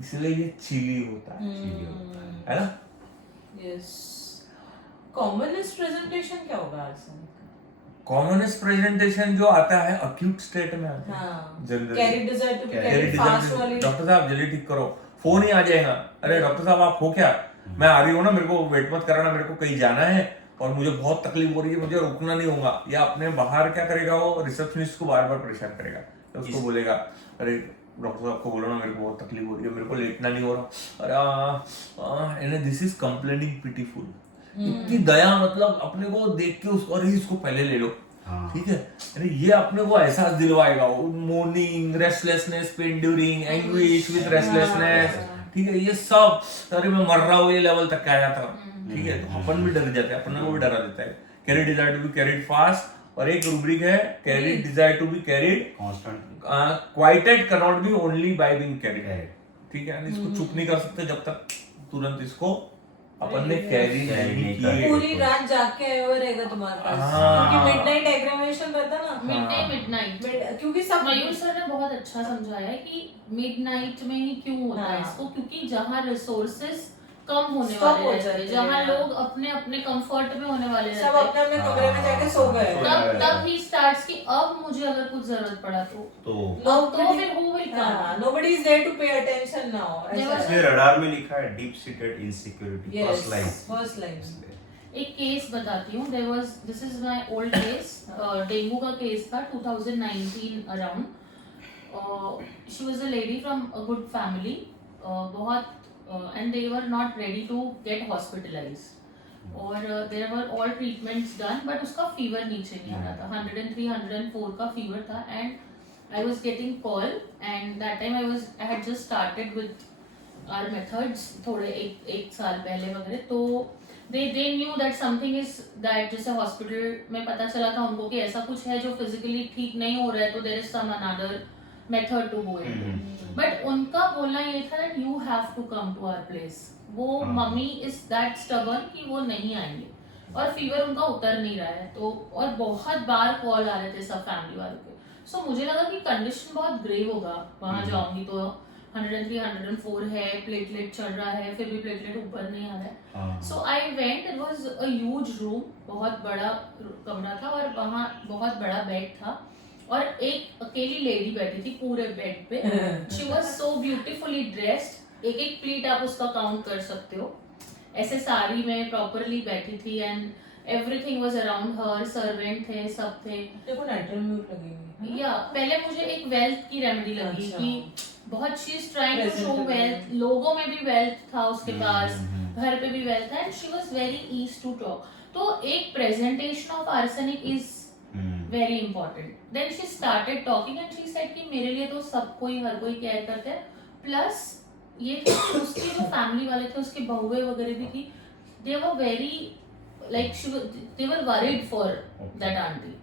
इसलिए ये चिली होता है ना। यस। कॉमनेस्ट प्रेजेंटेशन क्या होगा आर्सेनिक? कॉमनेस्ट प्रेजेंटेशन जो आता है अक्यूट स्टेट में आता है हाँ, जनरली, कैरी डिजायर टू बी कैरी कैरी फास्ट डिजायर, वाली। डॉक्टर साहब जल्दी ठीक करो, फोन ही आ जाएगा, अरे डॉक्टर साहब आप हो क्या, मैं आ रही हूँ ना, मेरे को वेट मत कराना, मेरे को कहीं जाना है और मुझे बहुत तकलीफ हो रही है, मुझे रुकना नहीं होगा। या अपने बाहर क्या करेगा, वो रिसेप्शनिस्ट को बार बार परेशान करेगा, तो उसको बोलेगा अरे डॉक्टर साहब को बोलो ना, मेरे को बहुत तकलीफ हो रही है, मेरे को लेटना नहीं हो रहा, अरे दिस इज कंप्लेनिंग पिटीफुल। इतनी दया, मतलब अपने को देख के उसको, अरे इसको पहले ले लो, हाँ। ठीक है, अरे ये अपने को एहसास दिलवाएगा, morning, restlessness, pain during, anguish with restlessness, ठीक है, ये सब, अरे मैं मर रहा हूँ, ये लेवल तक आ जाता, ठीक है, तो अपन भी डर जाते हैं, अपन को भी डरा देता है। Carry desire to be carried fast, और एक रूब्रिक है carry desire to be carried constant, quieted cannot be only by being carried, ठीक है, इसको चुप नहीं कर सकते जब तक तुरंत इसको अपन ने कैरी नहीं किए। पूरी रात जाग के आया हुआ रहेगा तुम्हारे पास, हाँ। क्योंकि मिडनाइट एग्रामेशन रहता ना, मिडनाइट, क्योंकि सब मयूर सर ने बहुत अच्छा समझाया है कि मिडनाइट में ही क्यों होता है हाँ। इसको, क्योंकि जहाँ रिसोर्सेस कम होने Stop वाले हो रहते जाते हैं, हैं, जहाँ हाँ। लोग अपने अपने कंफर्ट में होने वाले सब रहते हैं, अपने अपने कमरे में जाके सो गए। तब ही स्टार्ट्स कि अब मुझे अगर कुछ जरूरत पड़ा तो फिर who will come? Nobody is there to pay attention now. ऐसा है। इसलिए रडार में लिखा है deep seated insecurity, Yes, first line. first line. एक केस बताती हूँ, this is my old case, dengue का केस था 2019 around. She was a lady from a good family, बहुत and they were not ready to get hospitalised, और there were all treatments done, but उसका fever नीचे नहीं आ रहा था, 103 104 का फीवर था, and I was getting call, and that time I had just started with our methods थोड़े एक साल पहले वगैरह, तो they knew that something is that, जैसे हॉस्पिटल में पता चला था उनको कि ऐसा कुछ है जो फिजिकली ठीक नहीं हो रहा है, तो there is some another method to go into, but उनका बोलना ये था that you have to come to our place, वो मम्मी is that stubborn कि वो नहीं आएंगे, और फीवर उनका उतर नहीं रहा है, तो और बहुत बार कॉल आ रहे थे सब फैमिली वालों के, सो मुझे लगा कि कंडीशन बहुत ग्रेव होगा, वहां जाऊंगी तो 103 104 है, प्लेटलेट चढ़ रहा है, फिर भी प्लेटलेट ऊपर नहीं आ रहा है, so I went, it was a huge room, बहुत बड़ा कमरा था, और वहाँ बहुत बड़ा बेड था, और एक अकेली लेडी बैठी थी पूरे बेड पे, she was so beautifully dressed, एक एक प्लीट आप उसका काउंट कर सकते हो, ऐसे साड़ी में प्रॉपरली बैठी थी, and everything was around her, servant थे, सब थे। देखो नेचुरल म्यूट लगेगी। या पहले मुझे एक वेल्थ की रेमेडी लगी अच्छा। कि बहुत she is trying to show Presentable. Wealth, लोगों में भी वेल्थ था उसके पास, घर पे भी वेल्थ था, and she was very ease to talk, तो एक presentation of arsenic is very important. Then she started talking and she said कि मेरे लिए तो सब कोई, हर कोई केयर करते हैं, प्लस ये उसके जो फैमिली वाले थे, उसके बहुएं वगैरह भी थी, they were very like they were worried for that auntie,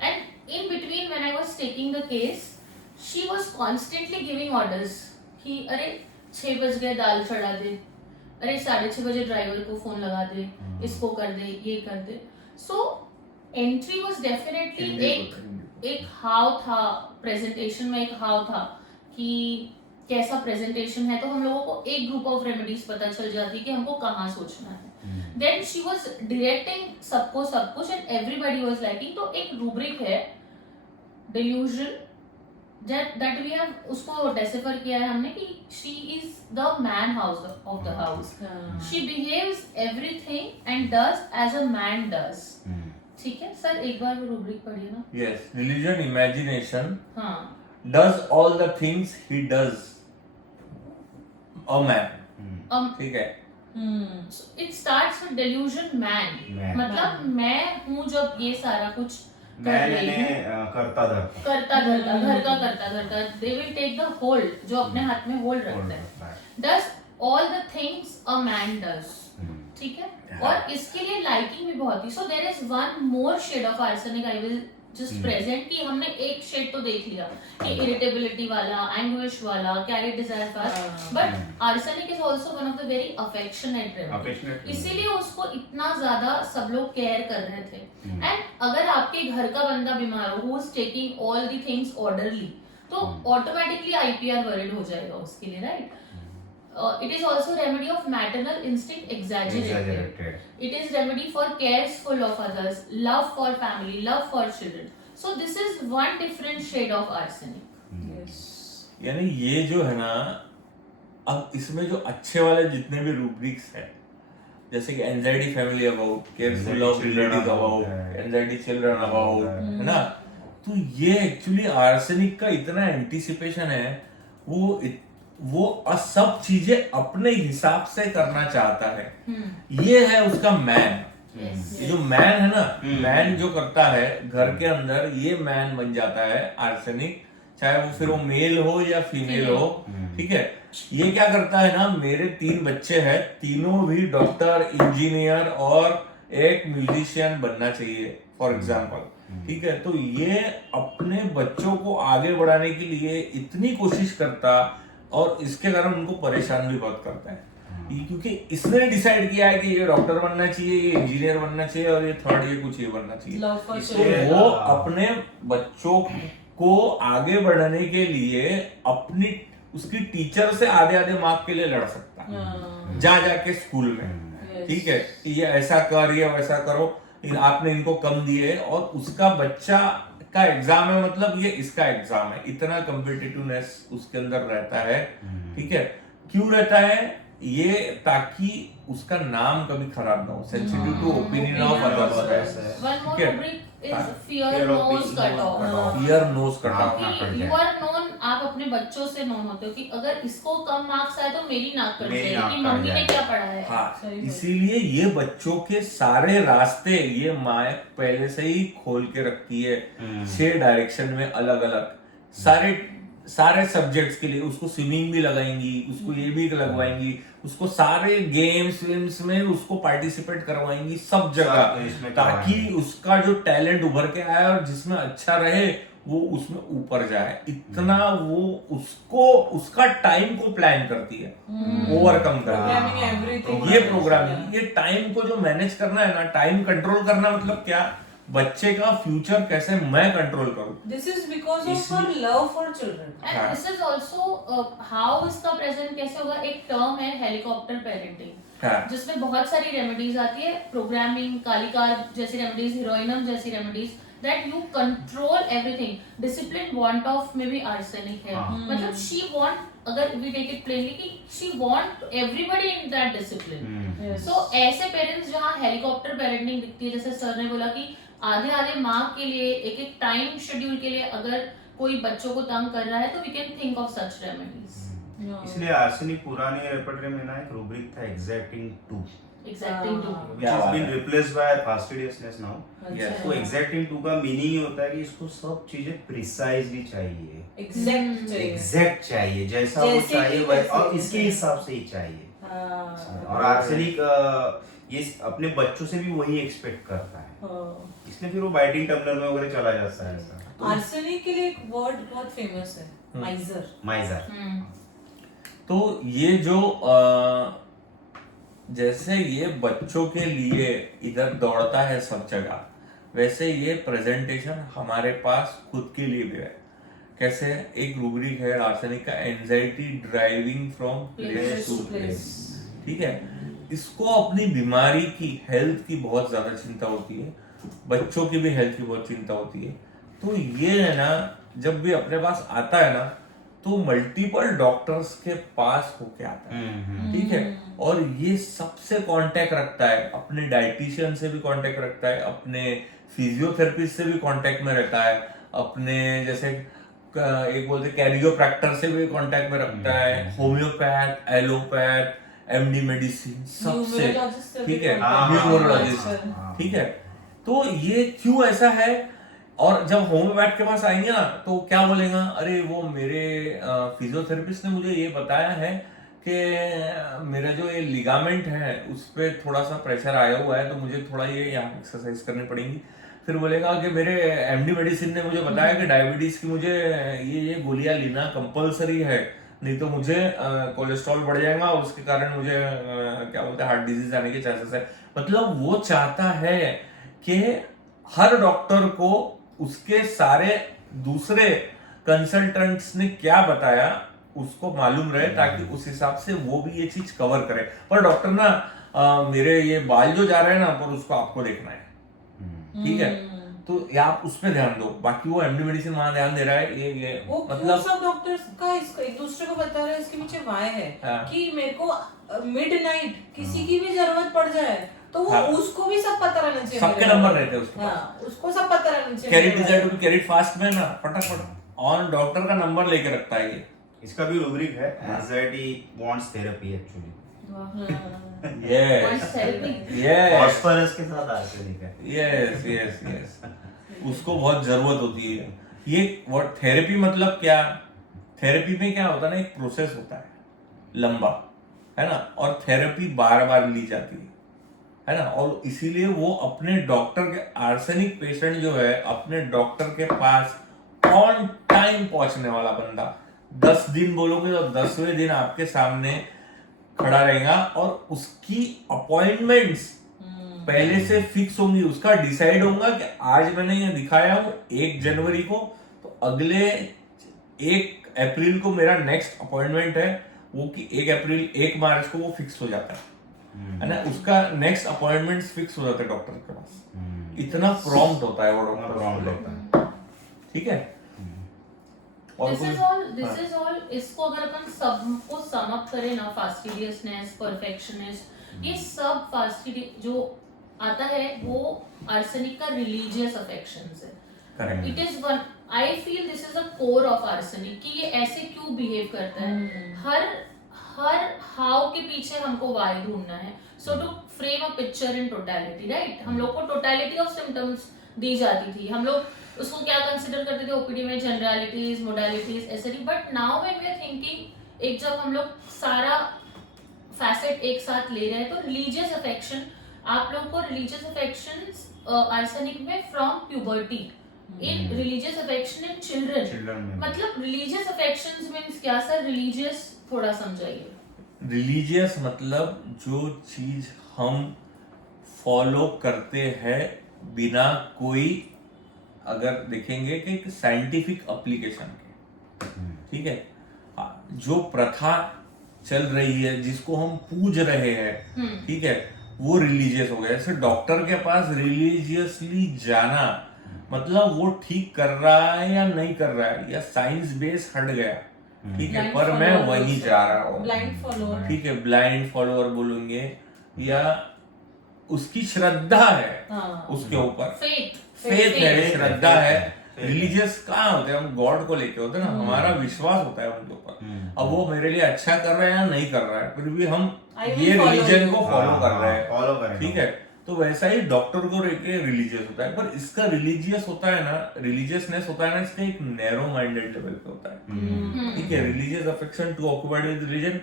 and in between when I was taking the case, she was constantly giving orders कि अरे 6 बज गए दाल चढ़ा दे, अरे 6:30 बजे ड्राइवर को फोन लगा दे, इसको कर दे, ये कर दे, so entry was definitely एक हाव था, प्रेजेंटेशन में एक हाव था कि कैसा प्रेजेंटेशन है, तो हम लोगों को एक ग्रुप ऑफ रेमेडीज पता चल जाती कि हमको कहाँ सोचना है। Then she was directing सबको सब कुछ, and everybody was liking, तो एक रूब्रिक है, delusion, that we have उसको डेसिफर किया है हमने कि she is the man house of the house. She behaves everything and does as a man does. ठीक है सर, एक बार वो रूब्रिक पढ़िए ना. Yes, religion, imagination हाँ. does all the things he does a man. ठीक है. It starts with delusion man. मतलब मैं हूँ जब ये सारा कुछ कर रही हूँ. करता धरता. घर का करता धरता. They will take the hold, जो अपने हाथ में होल्ड रखता है. Does all the things a man does. ठीक है. और इसके लिए लाइकिंग भी बहुत थी. So there is one more shade of arsenic I will just present कि हमने एक शेड तो देख लिया कि इरिटेबिलिटी वाला, एंग्विश वाला, कैरी desire fast, but arsenic is also one of the very affectionate remedy. इसीलिए उसको इतना ज्यादा सब लोग केयर कर रहे थे. एंड अगर आपके घर का बंदा बीमार हो, who is taking all the things orderly, तो ऑटोमेटिकली आईपीआर वरिड हो जाएगा उसके लिए, right? It is also remedy of maternal instinct exaggerated. It is remedy for cares full of others, love for family, love for children. So this is one different shade of arsenic. Yes. यानी ये जो है ना, अब इसमें जो अच्छे वाले जितने भी रूब्रिक्स हैं, जैसे कि anxiety family about, careful of relatives about, anxiety children about, है ना, तो ये एक्चुअली आर्सेनिक का इतना एंटीसिपेशन है, वो सब चीजें अपने हिसाब से करना चाहता है. ये है उसका मैन. ये जो मैन है ना, मैन जो करता है घर के अंदर, ये मैन बन जाता है आर्सेनिक, चाहे वो फिर वो मेल हो या फीमेल हो. ठीक है. ये क्या करता है ना, मेरे 3 बच्चे हैं, तीनों भी डॉक्टर, इंजीनियर और एक म्यूजिशियन बनना चाहिए फॉर एग्जाम्पल. ठीक है. तो ये अपने बच्चों को आगे बढ़ाने के लिए इतनी कोशिश करता, और इसके कारण उनको परेशान भी बहुत करता है, क्योंकि इसने डिसाइड किया है कि ये डॉक्टर बनना चाहिए, ये इंजीनियर बनना चाहिए, और ये थर्ड ये कुछ ये बनना चाहिए. तो वो अपने बच्चों को आगे बढ़ाने के लिए अपनी उसकी टीचर से आधे मार्क के लिए लड़ सकता है जाके स्कूल में. ठीक है. ये ऐसा कर, ये वैसा करो, आपने इनको कम दिए, और उसका बच्चा का एग्जाम है, मतलब ये इसका एग्जाम है. इतना कॉम्पिटिटिवनेस उसके अंदर रहता है. ठीक है. क्यों रहता है ये? ताकि उसका नाम कभी खराब ना हो. Sensitive to opinion of others. One more rubric is fear knows cut off. Fear knows cut off. You are known, आप अपने बच्चों से नोन होते हो कि अगर इसको कम मार्क्स आए तो मेरी नाक कट जाएगी कि मम्मी ने क्या पढ़ा है. हाँ, इसीलिए ये बच्चों के सारे रास्ते ये माँ पहले से ही खोल के रखती है. 6 डायरेक्शन में अलग अलग सारे सब्जेक्ट्स के लिए. उसको स्विमिंग भी लगाएंगी, उसको ये भी लगवाएंगी, उसको सारे गेम्स में उसको पार्टिसिपेट करवाएंगी सब जगह, ताकि उसका जो टैलेंट उभर के आए और जिसमें अच्छा रहे वो उसमें ऊपर जाए. इतना वो उसको उसका टाइम को प्लान करती है, ओवरकम करती है. ये प्रोग्रामिंग, ये टाइम को जो मैनेज करना है ना, टाइम कंट्रोल करना, मतलब क्या, बच्चे का फ्यूचर कैसे मैं कंट्रोल करूं. This is because of her love for children. And this is also how इसका प्रेजेंट कैसे होगा. एक टर्म है हेलीकॉप्टर पेरेंटिंग, जिसमें बहुत सारी रेमेडीज आती है, प्रोग्रामिंग, कालिकार जैसी रेमेडीज, हीरोइनम जैसी remedies, that you control everything. Discipline want of में भी आर्सेनिक है. मतलब she want, अगर we take it plainly कि she want everybody in that discipline. So ऐसे पेरेंट्स जहाँ हेलीकॉप्टर पेरेंटिंग दिखती है, जैसे सर ने बोला कि आधे माँ के लिए एक टाइम शेड्यूल के लिए अगर कोई बच्चों को तंग कर रहा है तो we can think of such remedies. इसलिए आर्सेनिक पुराने रेपर्टरी में ना एक रूब्रिक था, एग्जैक्टिंग 2, which has been replaced by fastidiousness now. तो एग्जैक्टिंग 2 का मीनिंग ये होता है कि इसको सब चीजें प्रिसाइजली चाहिए, एग्जैक्ट चाहिए, जैसा वो चाहिए वैसा, और इसके हिसाब से ही चाहिए. और आर्सेनिक ये अपने बच्चों से भी वही एक्सपेक्ट करता है, इसलिए फिर वो बाइटिंग टम्बलर में वगैरह चला जाता है ऐसा. आर्सेनिक के लिए एक वर्ड बहुत फेमस है, माइजर. तो ये जो जैसे ये बच्चों के लिए इधर दौड़ता है सब जगह, वैसे ये प्रेजेंटेशन हमारे पास खुद के लिए भी है. कैसे? एक रूब्रिक है आर्सेनिक का, anxiety driving from place to place. ठीक है. इसको अपनी बीमारी की, हेल्थ की बहुत ज्यादा चिंता होती है, बच्चों की भी हेल्थ की बहुत चिंता होती है. तो ये है ना, जब भी अपने पास आता है ना तो मल्टीपल डॉक्टर्स के पास होके आता है, ठीक है। और ये सबसे कांटेक्ट रखता है, अपने डाइटिशियन से भी कांटेक्ट रखता है, अपने फिजियोथेरेपिस्ट से भी कांटेक्ट में रहता है, अपने जैसे एक बोलते कैरियोप्रैक्टर से भी कांटेक्ट में रखता है, होम्योपैथ, एलोपैथ, एमडी मेडिसिन सबसे, Numerologist से भी ठीक है, contact न्यूरोलॉजिस्ट, है। ठीक है। तो ये क्यों ऐसा है? और जब होम्योपैथ के पास आएंगे ना तो क्या बोलेगा, अरे वो मेरे फिजियोथेरेपिस्ट ने मुझे ये बताया है कि मेरा जो ये लिगामेंट है उस पर थोड़ा सा प्रेशर आया हुआ है, तो मुझे थोड़ा ये यहाँ एक्सरसाइज करनी पड़ेगी। फिर बोलेगा कि मेरे एमडी मेडिसिन ने मुझे बताया कि डायबिटीज की मुझे ये गोलियां लेना कंपलसरी है, नहीं तो मुझे कोलेस्ट्रॉल बढ़ जाएगा और उसके कारण मुझे क्या बोलते हैं हार्ट डिजीज आने के चांसेस है। मतलब वो चाहता है कि हर डॉक्टर को उसके सारे दूसरे कंसल्टेंट्स ने क्या बताया उसको मालूम रहे, ताकि उस हिसाब से वो भी ये चीज कवर करे। पर डॉक्टर ना मेरे ये बाल जो जा रहे हैं ना पर उसको आपको देखना है, ठीक है, तो ये आप उस पर ध्यान दो, बाकी वो एमडी मेडिसिन वहां ध्यान दे रहा है। ये वो मतलब सब डॉक्टर्स का इसको एक दूसरे को बता रहे हैं, इसके पीछे वाय है हाँ। कि मेरे को मिडनाइट किसी की भी जरूरत पड़ जाए तो वो हाँ। उसको भी सब पता रहना चाहिए, सबके मेरे नंबर को। रहते हैं उसके पास। हाँ, उसको सब पता रहना चाहिए। Carry desire to be carried fast में ना फटाफट ऑन डॉक्टर का नंबर लेके रखता है ये। इसका भी रूब्रिक है, anxiety wants therapy actually. Yes therapy yes phosphorus के साथ आर्सेनिक है। यस यस यस उसको बहुत जरूरत होती है। ये वर्ड थेरेपी मतलब क्या? थेरेपी में क्या होता है ना, एक प्रोसेस होता है लंबा, है ना, और थेरेपी बार बार ली जाती है ना, और इसीलिए वो अपने डॉक्टर के आर्सेनिक पेशेंट जो है अपने डॉक्टर के पास ऑन टाइम पहुंचने वाला बंदा, 10 दिन बोलोगे तो 10वें दिन आपके सामने खड़ा रहेगा, और उसकी अपॉइंटमेंट्स पहले से फिक्स होंगी, उसका डिसाइड होगा कि आज मैंने ये दिखाया हूं 1 जनवरी को, तो अगले 1 अप्रैल को मेरा नेक्स्ट अपॉइंटमेंट है, वो कि 1 मार्च को वो फिक्स हो जाता है ना, उसका नेक्स्ट अपॉइंटमेंट फिक्स हो जाता है डॉक्टर के पास। इतना प्रॉम्प्ट होता है वो डॉक्टर, ठीक है। और दिस इज ऑल इसको अगर अपन सबको सम अप करें ना, फास्टिडियसनेस, परफेक्शनिस्ट, ये सब फास्टिडियस जो आता है वो आर्सेनिक का रिलीजियस अफेक्शंस है। Correct, it is one, I feel this is a core of arsenic कि ये ऐसे क्यों बिहेव करता है। हर हाउ के पीछे हमको वाई ढूंढना है। So to frame a picture in totality, right, हम लोग को टोटलिटी ऑफ सिम्टम्स दी जाती थी, हम लोग उसको क्या कंसिडर करते थे ओपीडी में, जनरलिटीज, मोडालिटीज ऐसे नहीं। But now when we are thinking, एक जब हम लोग सारा फैसेट एक साथ ले रहे हैं, तो रिलीजियस अफेक्शन, आप लोग को रिलीजियस अफेक्शंस आर्सेनिक में from puberty, in religious affection in children. मतलब रिलीजियस अफेक्शंस मींस क्या सर? रिलीजियस थोड़ा समझाइए। रिलीजियस मतलब जो चीज हम फॉलो करते हैं बिना कोई, अगर देखेंगे कि साइंटिफिक एप्लीकेशन के, ठीक है, जो प्रथा चल रही है जिसको हम पूज रहे हैं, ठीक है, वो रिलीजियस हो गया। जैसे डॉक्टर के पास रिलीजियसली जाना मतलब वो ठीक कर रहा है या नहीं कर रहा है, या साइंस बेस हट गया, ठीक है, पर मैं वही जा रहा हूँ, ब्लाइंड फॉलोअर, ठीक है, ब्लाइंड फॉलोअर बोलेंगे, या उसकी श्रद्धा है, उसके ऊपर फेथ है, श्रद्धा है। रिलीजियस कहाँ होते हैं हम? गॉड को लेके होते हैं ना, हमारा विश्वास होता है उनके ऊपर। अब वो मेरे लिए अच्छा कर रहा है या नहीं कर रहा है, फिर भी हम ये रिलीजन को फॉलो कर रहे हैं, ठीक है। तो वैसा ही डॉक्टर को लेके रिलीजियस होता है, पर इसका रिलीजियस होता है ना, रिलीजियसनेस होता है ना, इसका एक नैरो माइंडेड लेवल पे होता है, ठीक है। Religious affection too occupied with religion,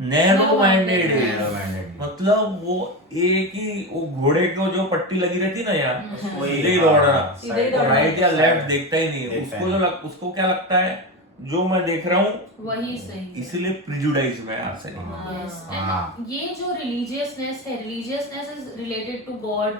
narrow minded है, मतलब वो एक ही वो घोड़े को जो पट्टी लगी रहती ना यार, सीधे ही दौड़ना, राइट या लेफ्ट देखता ही नहीं, उसको क्या लगता है जो मैं देख रहा हूँ वही सही, इसीलिए प्रिजुडाइज में आर्सेनिक। Yes, and ये जो रिलीजियसनेस है, religiousness is related to God,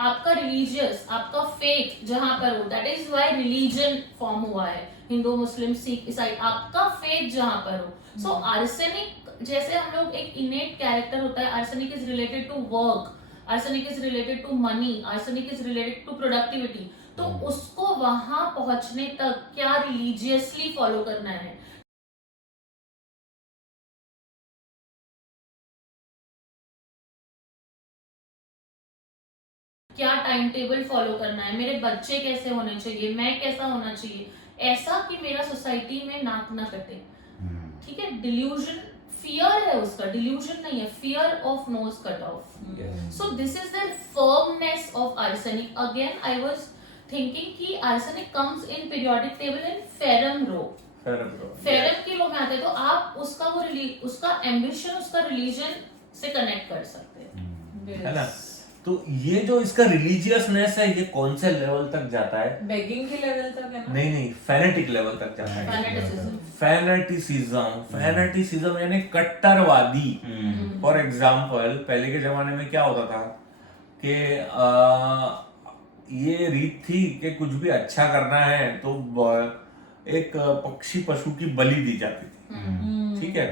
आपका रिलीजियस, आपका फेथ जहां पर हो, that is why religion form हुआ है, हिंदू, मुस्लिम, सिख, ईसाई, आपका फेथ जहां पर हो। सो आर्सेनिक, जैसे हम लोग एक इनेट कैरेक्टर होता है, arsenic is related to work, arsenic is related to money, arsenic is related to productivity. तो उसको वहां पहुंचने तक क्या रिलीजियसली फॉलो करना है, क्या टाइम टेबल फॉलो करना है, मेरे बच्चे कैसे होने चाहिए, मैं कैसा होना चाहिए, ऐसा कि मेरा सोसाइटी में नाक ना कटे। ठीक है, डिल्यूजन फियर है उसका, डिल्यूजन नहीं है, fear of nose cut off. So this is the firmness of arsenic. Again I was thinking कि arsenic comes in periodic table in ferrum row, ferrum की रो में आते हैं, तो आप उसका वो उसका एम्बिशन, उसका रिलीजन से कनेक्ट कर सकते हैं, है ना। तो ये जो इसका रिलीजियसनेस है, ये कौन से लेवल तक जाता है? बेगिंग के लेवल तक है ना? नहीं, फेनेटिक लेवल तक जाता है। फैनेटिसिज्म यानी कट्टरवादी। फॉर एग्जाम्पल, पहले के जमाने में क्या होता था कि ये रीत थी कि कुछ भी अच्छा करना है तो एक पक्षी पशु की बलि दी जाती थी। ठीक है,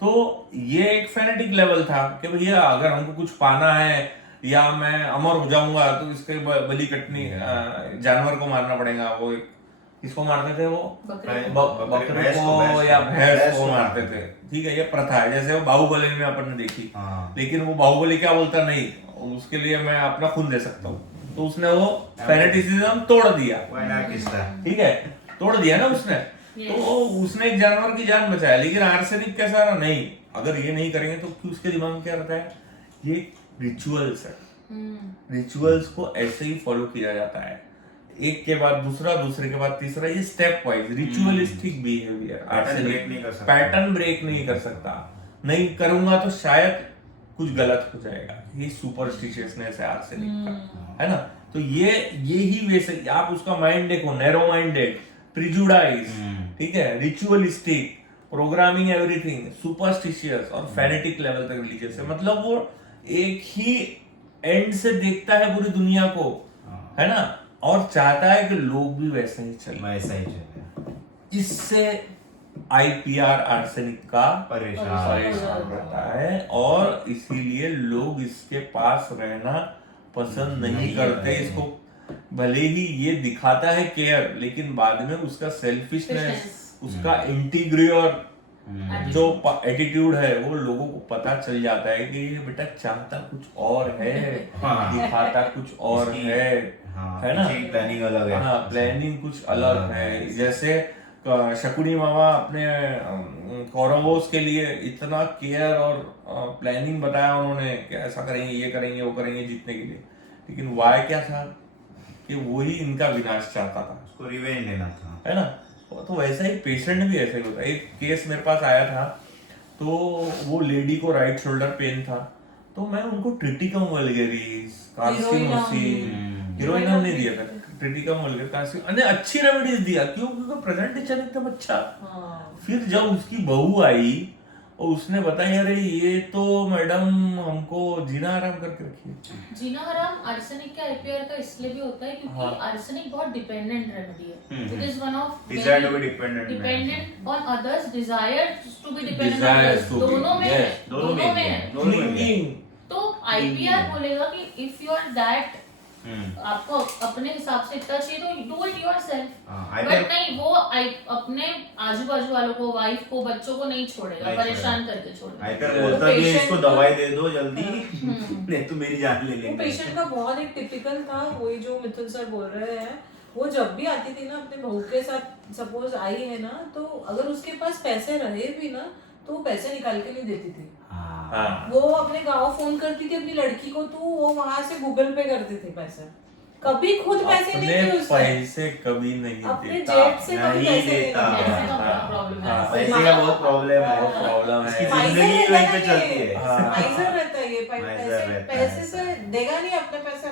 तो ये एक फेनेटिक लेवल था कि भैया अगर हमको कुछ पाना है या मैं अमर हो जाऊंगा तो इसके बलि कटनी, जानवर को मारना पड़ेगा। वो किसको मारते थे? वो बकरे को या भैंस को मारते थे। ठीक है, ये प्रथा है, जैसे वो बाहुबली में अपन ने देखी। लेकिन वो बाहुबली क्या बोलता, नहीं उसके लिए मैं अपना खून दे सकता हूँ, तो उसने वो फेनेटिसिज्म तोड़ दिया। ठीक है, तोड़ दिया ना उसने। तो उसने एक जानवर की जान बचाया। लेकिन आर्सेनिक कैसा ना, नहीं अगर ये नहीं करेंगे तो उसके दिमाग में क्या रहता है, ये रिचुअल्स है, रिचुअल्स को ऐसे ही फॉलो किया जाता है, एक के बाद दूसरा, दूसरे के बाद तीसरा, ये stepwise ritualistic behaviour. Pattern break नहीं कर सकता, नहीं करूंगा तो शायद कुछ गलत हो जाएगा। ये सुपरस्टिशियसनेस है आर्सेनिक का, है ना। तो ये ही वैसे आप उसका माइंड देखो, नैरो माइंडेड, प्रिजुडाइज, ठीक है, रिचुअलिस्टिक, प्रोग्रामिंग एवरीथिंग, सुपरस्टिशियस और फेनेटिक लेवल तक रिलीजियस है। मतलब वो एक ही एंड से देखता है पूरी दुनिया को, है ना, और चाहता है कि लोग भी वैसे ही चले। इससे आईपीआर आर्सेनिक का परेशान रहता है और इसीलिए लोग इसके पास रहना पसंद नहीं करते। इसको भले ही ये दिखाता है केयर, लेकिन बाद में उसका सेल्फिशनेस, उसका इंटीग्रियर जो एटीट्यूड है, वो लोगों को पता चल जाता है कि ये बेटा चाहता कुछ और है, दिखाता कुछ और है ना। प्लानिंग अलग है। हाँ, प्लानिंग कुछ अलग है। जैसे शकुनी मामा अपने कौरवों के लिए इतना केयर और प्लानिंग बताया उन्होंने कि ऐसा करेंगे, ये करेंगे, वो करेंगे जीतने के लिए। लेकिन वाय क्या था कि वही इनका विनाश चाहता था, उसको रिवेंज लेना था, है ना। तो वैसा ही पेशेंट भी ऐसा ही होता है। एक केस मेरे पास आया था, तो वो लेडी को राइट शोल्डर पेन था, तो मैं उनको ट्रिटिकम वल्गेरिस, कार्सिनोसिन, हीरोइनम नहीं दिया था, ट्रिटिकम वल्गेरिस, कार्सिनोसिन, अच्छी रेमेडीज दिया। क्यों? क्योंकि प्रेजेंटेशन एकदम अच्छा। फिर जब उसकी बहू आई और उसने बताया, अरे ये तो मैडम हमको जीना हराम करके रखी है। जीना हराम आर्सेनिक का आईपीआर का इसलिए भी होता है क्योंकि आर्सेनिक बहुत डिपेंडेंट रेमेडी है। It is one of desire to be dependent on others, desire to be dependent on others, दोनों में है। तो आईपीआर बोलेगा कि इफ यू आर दैट, आपको अपने हिसाब से इतना चाहिए तो डू इट योरसेल्फ। बट नहीं, वो अपने आजू बाजू वालों को, वाइफ को, बच्चों को नहीं छोड़ेगा, परेशान करके छोड़ेगा। आईपीआर बोलता है कि इसको दवाई दे दो जल्दी, नहीं तो मेरी जान ले लेंगे। वो पेशेंट का बहुत एक टिपिकल था, वही जो मिथुन सर बोल रहे हैं। वो जब भी आती थी ना अपने बहू के साथ, सपोज आई है ना, तो अगर उसके पास पैसे रहे भी ना तो वो पैसे निकाल के नहीं देती थी। वो अपने गांव फोन करती थी अपनी लड़की को, तो वो वहां से गूगल पे करती थी पैसे। कभी खुद पैसे नहीं थे उसके, पैसे कभी नहीं अपने देता, जेब से कभी नहीं पैसे देता। नहीं पैसे का बहुत प्रॉब्लम है, इसकी जिंदगी वहीं पे चलती है। माइजर रहता है ये, माइजर रहता है। पैसे से देगा नहीं, अपने पैसे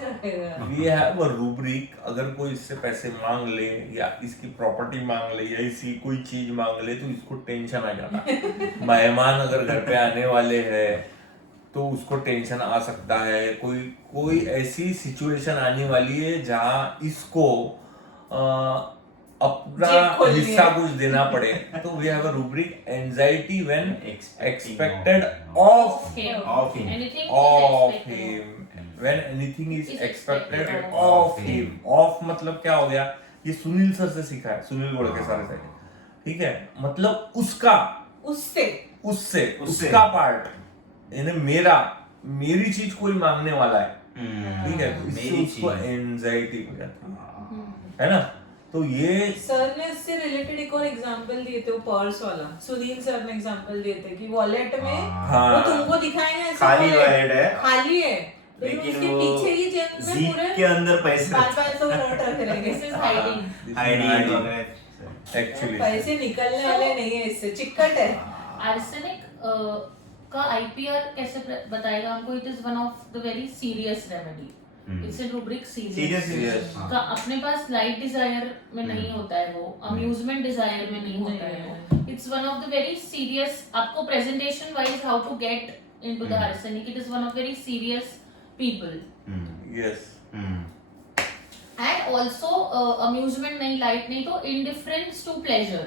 रखेगा। ये है वो रूब्रिक। अगर कोई इससे पैसे मांग ले या इसकी प्रॉपर्टी मांग ले या इसी कोई चीज मांग ले, तो इसको टेंशन आ जाता। मेहमान अगर घर पे आने वाले हैं तो उसको टेंशन आ सकता है। कोई ऐसी सिचुएशन आने वाली है जहां इसको अपना हिस्सा कुछ देना पड़े, तो we have a rubric, anxiety when expected of Anything of is expected. him, when anything is Is expected expected of him. Of मतलब क्या हो गया, ये सुनील सर से सीखा है, सुनील गोड़के सर से, ठीक है, मतलब उसका, उससे उससे उसका पार्ट, यानी मेरी चीज कोई मांगने वाला है, ठीक है, तो इससे मेरी उसको चीज। एंजाइटी हो जाती है ना। तो ये सर ने इससे रिलेटेड एक और एग्जांपल दिए थे, वो पर्स वाला, सुनील सर ने एग्जांपल दिए थे कि वॉलेट में हाँ। वो तुमको दिखाएंगे ऐसे खाली wallet है। खाली है, लेकिन लेकिन उसके वो पीछे ही जेब में जीप पूरे के अंदर पैसे 500 नोट रखे रहेंगे। This is hiding. आईडी वगैरह। एक्चुअली पैसे निकलने वाले नहीं है, इससे चिकट है। आर्सेनिक का आईपीआर कैसे बताएगा हमको? It is one of the very serious remedy. It's in rubric serious. Serious तो अपने पास लाइट डिजायर में नहीं होता है वो, अम्यूजमेंट डिजायर में नहीं होता है वो। It's one of the very serious, आपको presentation wise how to get into the arsenic, it is one of very serious people. Yes, and also amusement नहीं, लाइट नहीं, तो इंडिफरेंस टू प्लेजर।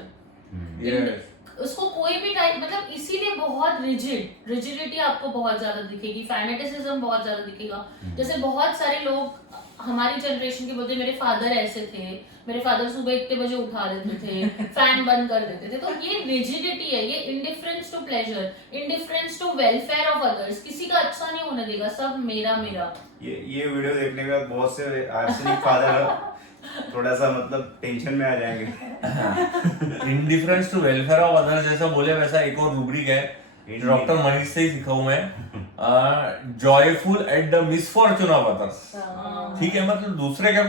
यस, उसको कोई भी टाइप, मतलब इसीलिए बहुत रिजिडिटी आपको बहुत ज्यादा दिखेगी, फैनेटिसिज्म बहुत ज्यादा दिखेगा। जैसे बहुत सारे लोग हमारी जनरेशन के बोलते, मेरे फादर ऐसे थे, मेरे फादर सुबह इतने बजे उठा देते थे, फैन बंद कर देते थे। तो ये रिजिडिटी है, ये indifference to pleasure, indifference to welfare of others, किसी का अच्छा नहीं होने देगा, सब मेरा मेरा। ये वीडियो देखने के बाद बहुत से आर्सेनिक फादर थोड़ा सा मतलब टेंशन में आ जाएंगे। Indifference to welfare of others जैसा बोले वैसा एक और रूब्रिक है, डॉक्टर मनीष से ही सीखा हूं मैं, joyful at the misfortune of others. ठीक है, मतलब दूसरे का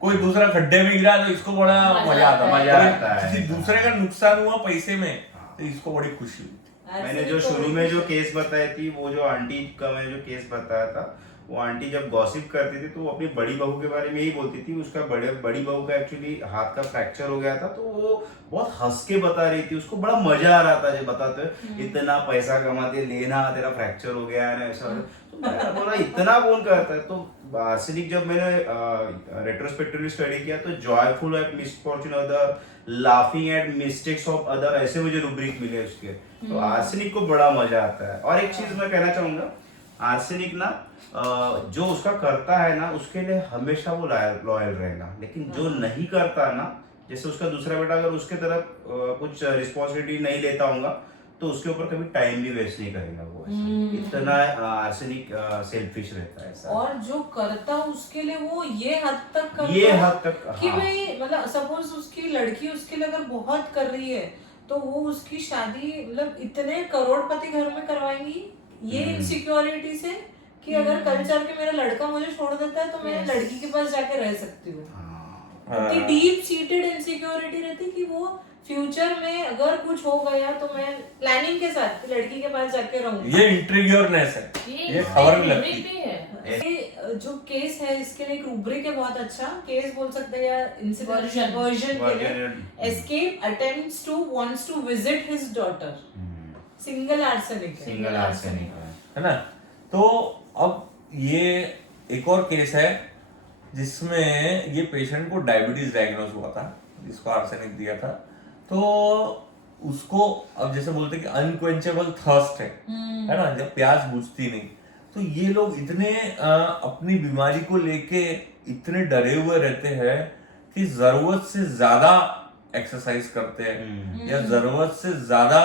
कोई दूसरा खड्डे में गिरा तो इसको बड़ा मजा आता है, किसी दूसरे का नुकसान हुआ पैसे में तो इसको बड़ी खुशी हुई। मैंने जो शुरू में जो केस बताई थी, वो जो आंटी का मैं जो केस बताया था, वो आंटी जब गॉसिप करती थी तो वो अपनी बड़ी बहू के बारे में यही बोलती थी। उसका बड़ी बहू का एक्चुअली हाथ का फ्रैक्चर हो गया था, तो वो बहुत हंस के बता रही थी, उसको बड़ा मजा आ रहा था जब बताते हुए, इतना पैसा कमाते, लेना तेरा फ्रैक्चर हो गया है ना ऐसा। तो मैंने बोला इतना कौन करता है। तो आर्सेनिक जब मैंने रेट्रोस्पेक्टिवली स्टडी किया तो joyful at misfortune other, laughing at mistakes of other, ऐसे मुझे रूब्रिक मिले उसके। तो आर्सेनिक को बड़ा मजा आता है। और एक चीज मैं कहना चाहूंगा, आर्सेनिक ना जो उसका करता है ना, उसके लिए हमेशा वो लॉयल रहेगा, लेकिन जो नहीं करता ना, जैसे उसका दूसरा बेटा अगर उसके तरफ कुछ रिस्पॉन्सिबिलिटी नहीं लेता होगा तो उसके ऊपर कभी टाइम भी वेस्ट नहीं करेगा वो। इतना आर्सेनिक सेल्फिश रहता है। और जो करता उसके लिए वो ये हद तक करता ये हद तक, कि हाँ। भाई मतलब सपोज उसकी लड़की उसके लिए अगर बहुत कर रही है तो वो उसकी शादी मतलब इतने करोड़पति घर में करवाएंगी, ये इनसिक्योरिटी से कि अगर कल चल के मेरा लड़का मुझे छोड़ देता है तो मैं लड़की के पास जाके रह सकती हूँ। इतनी डीप सीटेड इनसिक्योरिटी रहती कि वो फ्यूचर में अगर कुछ हो गया तो मैं प्लानिंग के साथ लड़की के पास जाके रहूंगी। ये इंट्रिग्योरनेस है, ये खबर भी लगती है। ये जो केस है इसके लिए एक रूब्रिक है बहुत अच्छा, केस बोल सकते हैं या इंसिडेंट वर्जन के लिए, escape attempts to wants to visit his daughter, single arsenic है ना। तो अब ये एक और केस है जिसमें ये पेशेंट को डायबिटीज डायग्नोज हुआ था, जिसको आर्सेनिक दिया था। तो उसको अब जैसे बोलते कि अनक्वेंचेबल थर्स्ट है ना, जब प्यास बुझती नहीं। तो ये लोग इतने अपनी बीमारी को लेके इतने डरे हुए रहते हैं कि जरूरत से ज्यादा एक्सरसाइज करते हैं या जरूरत से ज्यादा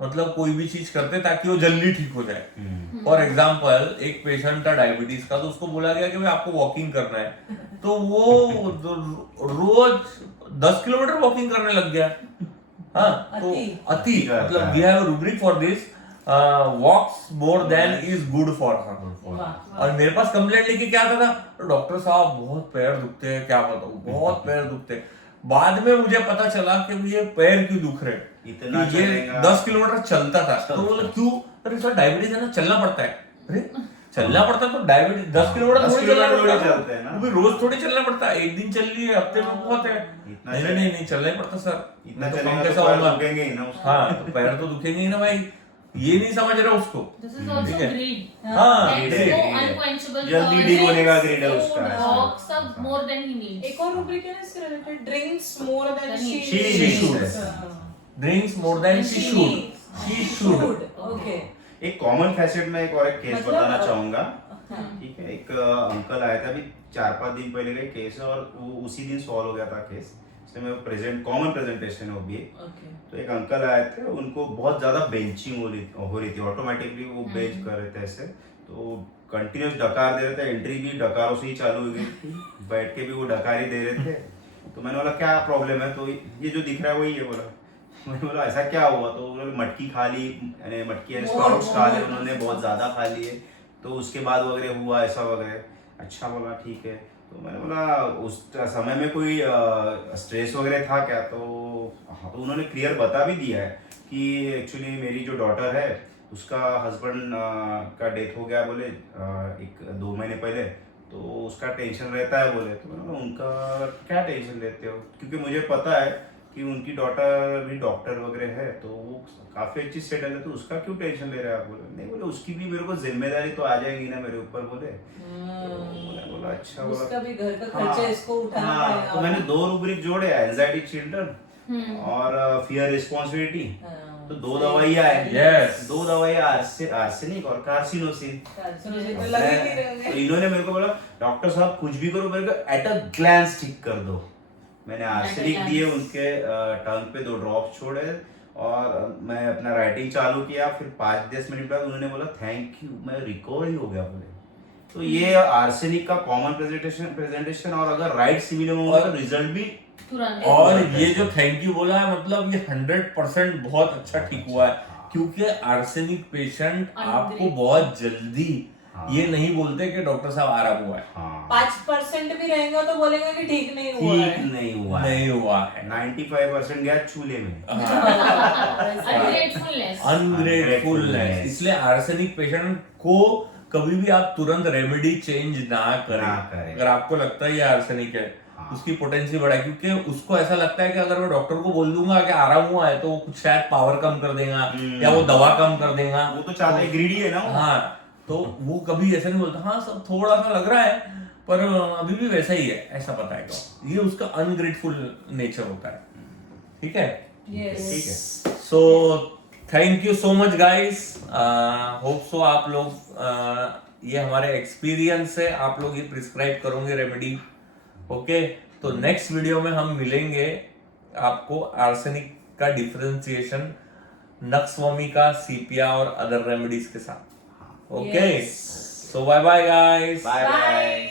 मतलब कोई भी चीज करते ताकि वो जल्दी ठीक हो जाए। फॉर एग्जाम्पल एक पेशेंट था डायबिटीज का, तो उसको बोला गया कि भाई आपको वॉकिंग करना है, तो वो रोज 10 किलोमीटर वॉकिंग करने लग गया। हाँ, तो अति मतलब we have a rubric for this, walks more than is good for her. और मेरे पास कंप्लेंट लेके क्या आता था, डॉक्टर साहब बहुत पैर दुखते हैं, क्या बताऊं बहुत पैर दुखते हैं। बाद में मुझे पता चला कि ये पैर क्यों दुख रहे, इतना ये 10 किलोमीटर चलता था। तो बोला क्यों, अरे सर डायबिटीज है ना, चलना पड़ता है। अरे चलना पड़ता है तो डायबिटीज 10 किलोमीटर थोड़ी चलना पड़ता है, वो रोज थोड़ी चलना पड़ता है, एक दिन चल लिए हफ्ते में बहुत है। नहीं चलना ही पड़ता सर, इतना तो चलेगा कैसा तो पैर होगा। दुखेंगे ही ना उसको। हाँ, तो पैर तो दुखेंगे ही ना भाई, ये नहीं समझ रहा उसको। This is also ठीक है। greed. हाँ, And greed so है। unquenchable जल्दी thirst, ठीक होने का greed है उसका। walks up more than he needs. एक और रूब्रिक है ना इससे related, drinks more than She she should. Drinks more than she should, she should. Okay. एक कॉमन फैसेट में एक और एक केस मतलब, बताना चाहूंगा। ठीक है, एक अंकल आया था अभी 4-5 दिन पहले का केस है, और वो उसी दिन सॉल्व हो गया था केस, इसलिए मैं कॉमन प्रेजेंटेशन है वो भी। ओके तो एक अंकल आए थे, उनको बहुत ज़्यादा बेंचिंग हो रही थी, ऑटोमेटिकली वो बेंच कर रहे थे ऐसे, तो कंटिन्यूस डकार दे रहे थे, एंट्री भी डकारों से ही चालू हो गई थी, बैठ के भी वो डकार ही दे रहे थे। तो मैंने बोला क्या प्रॉब्लम है, तो ये जो दिख रहा है वही है बोला। मैंने बोला ऐसा क्या हुआ, तो उन्होंने मटकी खा ली, यानी मटकी यानी स्प्राउट्स खा लिए उन्होंने, बहुत ज़्यादा खा लिए, तो उसके बाद वगैरह हुआ ऐसा वगैरह। अच्छा बोला ठीक है, तो मैंने बोला उस समय में कोई स्ट्रेस वगैरह था क्या, तो हाँ, तो उन्होंने क्लियर बता भी दिया है कि एक्चुअली मेरी जो डॉटर है उसका हस्बैंड का डेथ हो गया बोले 1-2 महीने पहले, तो उसका टेंशन रहता है बोले। तो मैंने बोला उनका क्या टेंशन लेते हो, क्योंकि मुझे पता है कि उनकी डॉटर भी डॉक्टर वगैरह है, तो वो काफ़ी अच्छी सेटल है, तो उसका क्यों टेंशन ले रहे हैं आप बोले। नहीं बोले उसकी भी मेरे को जिम्मेदारी तो आ जाएगी ना मेरे ऊपर बोले। तो मैंने बोला अच्छा बोला, उसका भी घर का हाँ, खर्चा इसको उठाना हाँ, पड़ेगा। तो मैंने 2 रूब्रिक जोड़े, एंजाइटी चिल्ड्रन और फियर रिस्पॉन्सिबिलिटी। तो 2 दवाइयाँ है, Yes. 2 दवाइयाँ आर्सेनिक और कार्सिनोसिन। तो लगे नहीं रहेंगे। तो इन्होंने मेरे को बोला डॉक्टर साहब कुछ भी करो मेरे को एट अ ग्लैंस ठीक कर दो। मैंने आर्सेनिक दिए, उनके टंग पे 2 ड्रॉप छोड़े, और मैं अपना राइटिंग चालू किया, फिर 5-10 मिनट बाद उन्होंने बोला थैंक यू, मैं रिकवर ही हो गया बोले। तो ये आर्सेनिक का कॉमन प्रेजेंटेशन, और अगर राइट सिमिलर होगा तो रिजल्ट भी तुरंत। और ये जो थैंक यू बोला है, मतलब ये 100% बहुत अच्छा ठीक हुआ है, क्योंकि आर्सेनिक पेशेंट आपको बहुत जल्दी ये नहीं बोलते कि डॉक्टर साहब आराम हुआ है। 5% भी रहेगा तो बोलेगा कि ठीक नहीं हुआ है। ठीक नहीं हुआ है। नहीं हुआ है। 95% गया चूल्हे में। अनग्रेटफुलनेस। अनग्रेटफुलनेस। इसलिए आर्सेनिक पेशेंट को कभी भी आप तुरंत रेमेडी चेंज ना करें। अगर आपको लगता है ये आर्सेनिक है, उसकी पोटेंशियल बढ़ा, क्योंकि उसको ऐसा लगता है कि अगर मैं डॉक्टर को बोल दूंगा कि आराम हुआ है तो वो कुछ शायद पावर कम कर देगा या वो दवा कम कर देगा। वो तो चाहता है ग्रीडी है ना वो। हाँ, तो वो कभी ऐसा नहीं बोलता, हाँ सब थोड़ा सा लग रहा है पर अभी भी वैसा ही है, ऐसा बताएगा। ये उसका अनग्रेटफुल नेचर होता है। ठीक है, ठीक है। So thank you so much guys. Hope so आप लोग ये हमारे एक्सपीरियंस से आप लोग ये प्रिस्क्राइब करोगे रेमेडी। ओके, तो नेक्स्ट वीडियो में हम मिलेंगे आपको आर्सेनिक का डिफरेंशिएशन नक्सवामी का सीपिया और अदर रेमेडीज के साथ। Okay, so bye bye guys. Bye bye.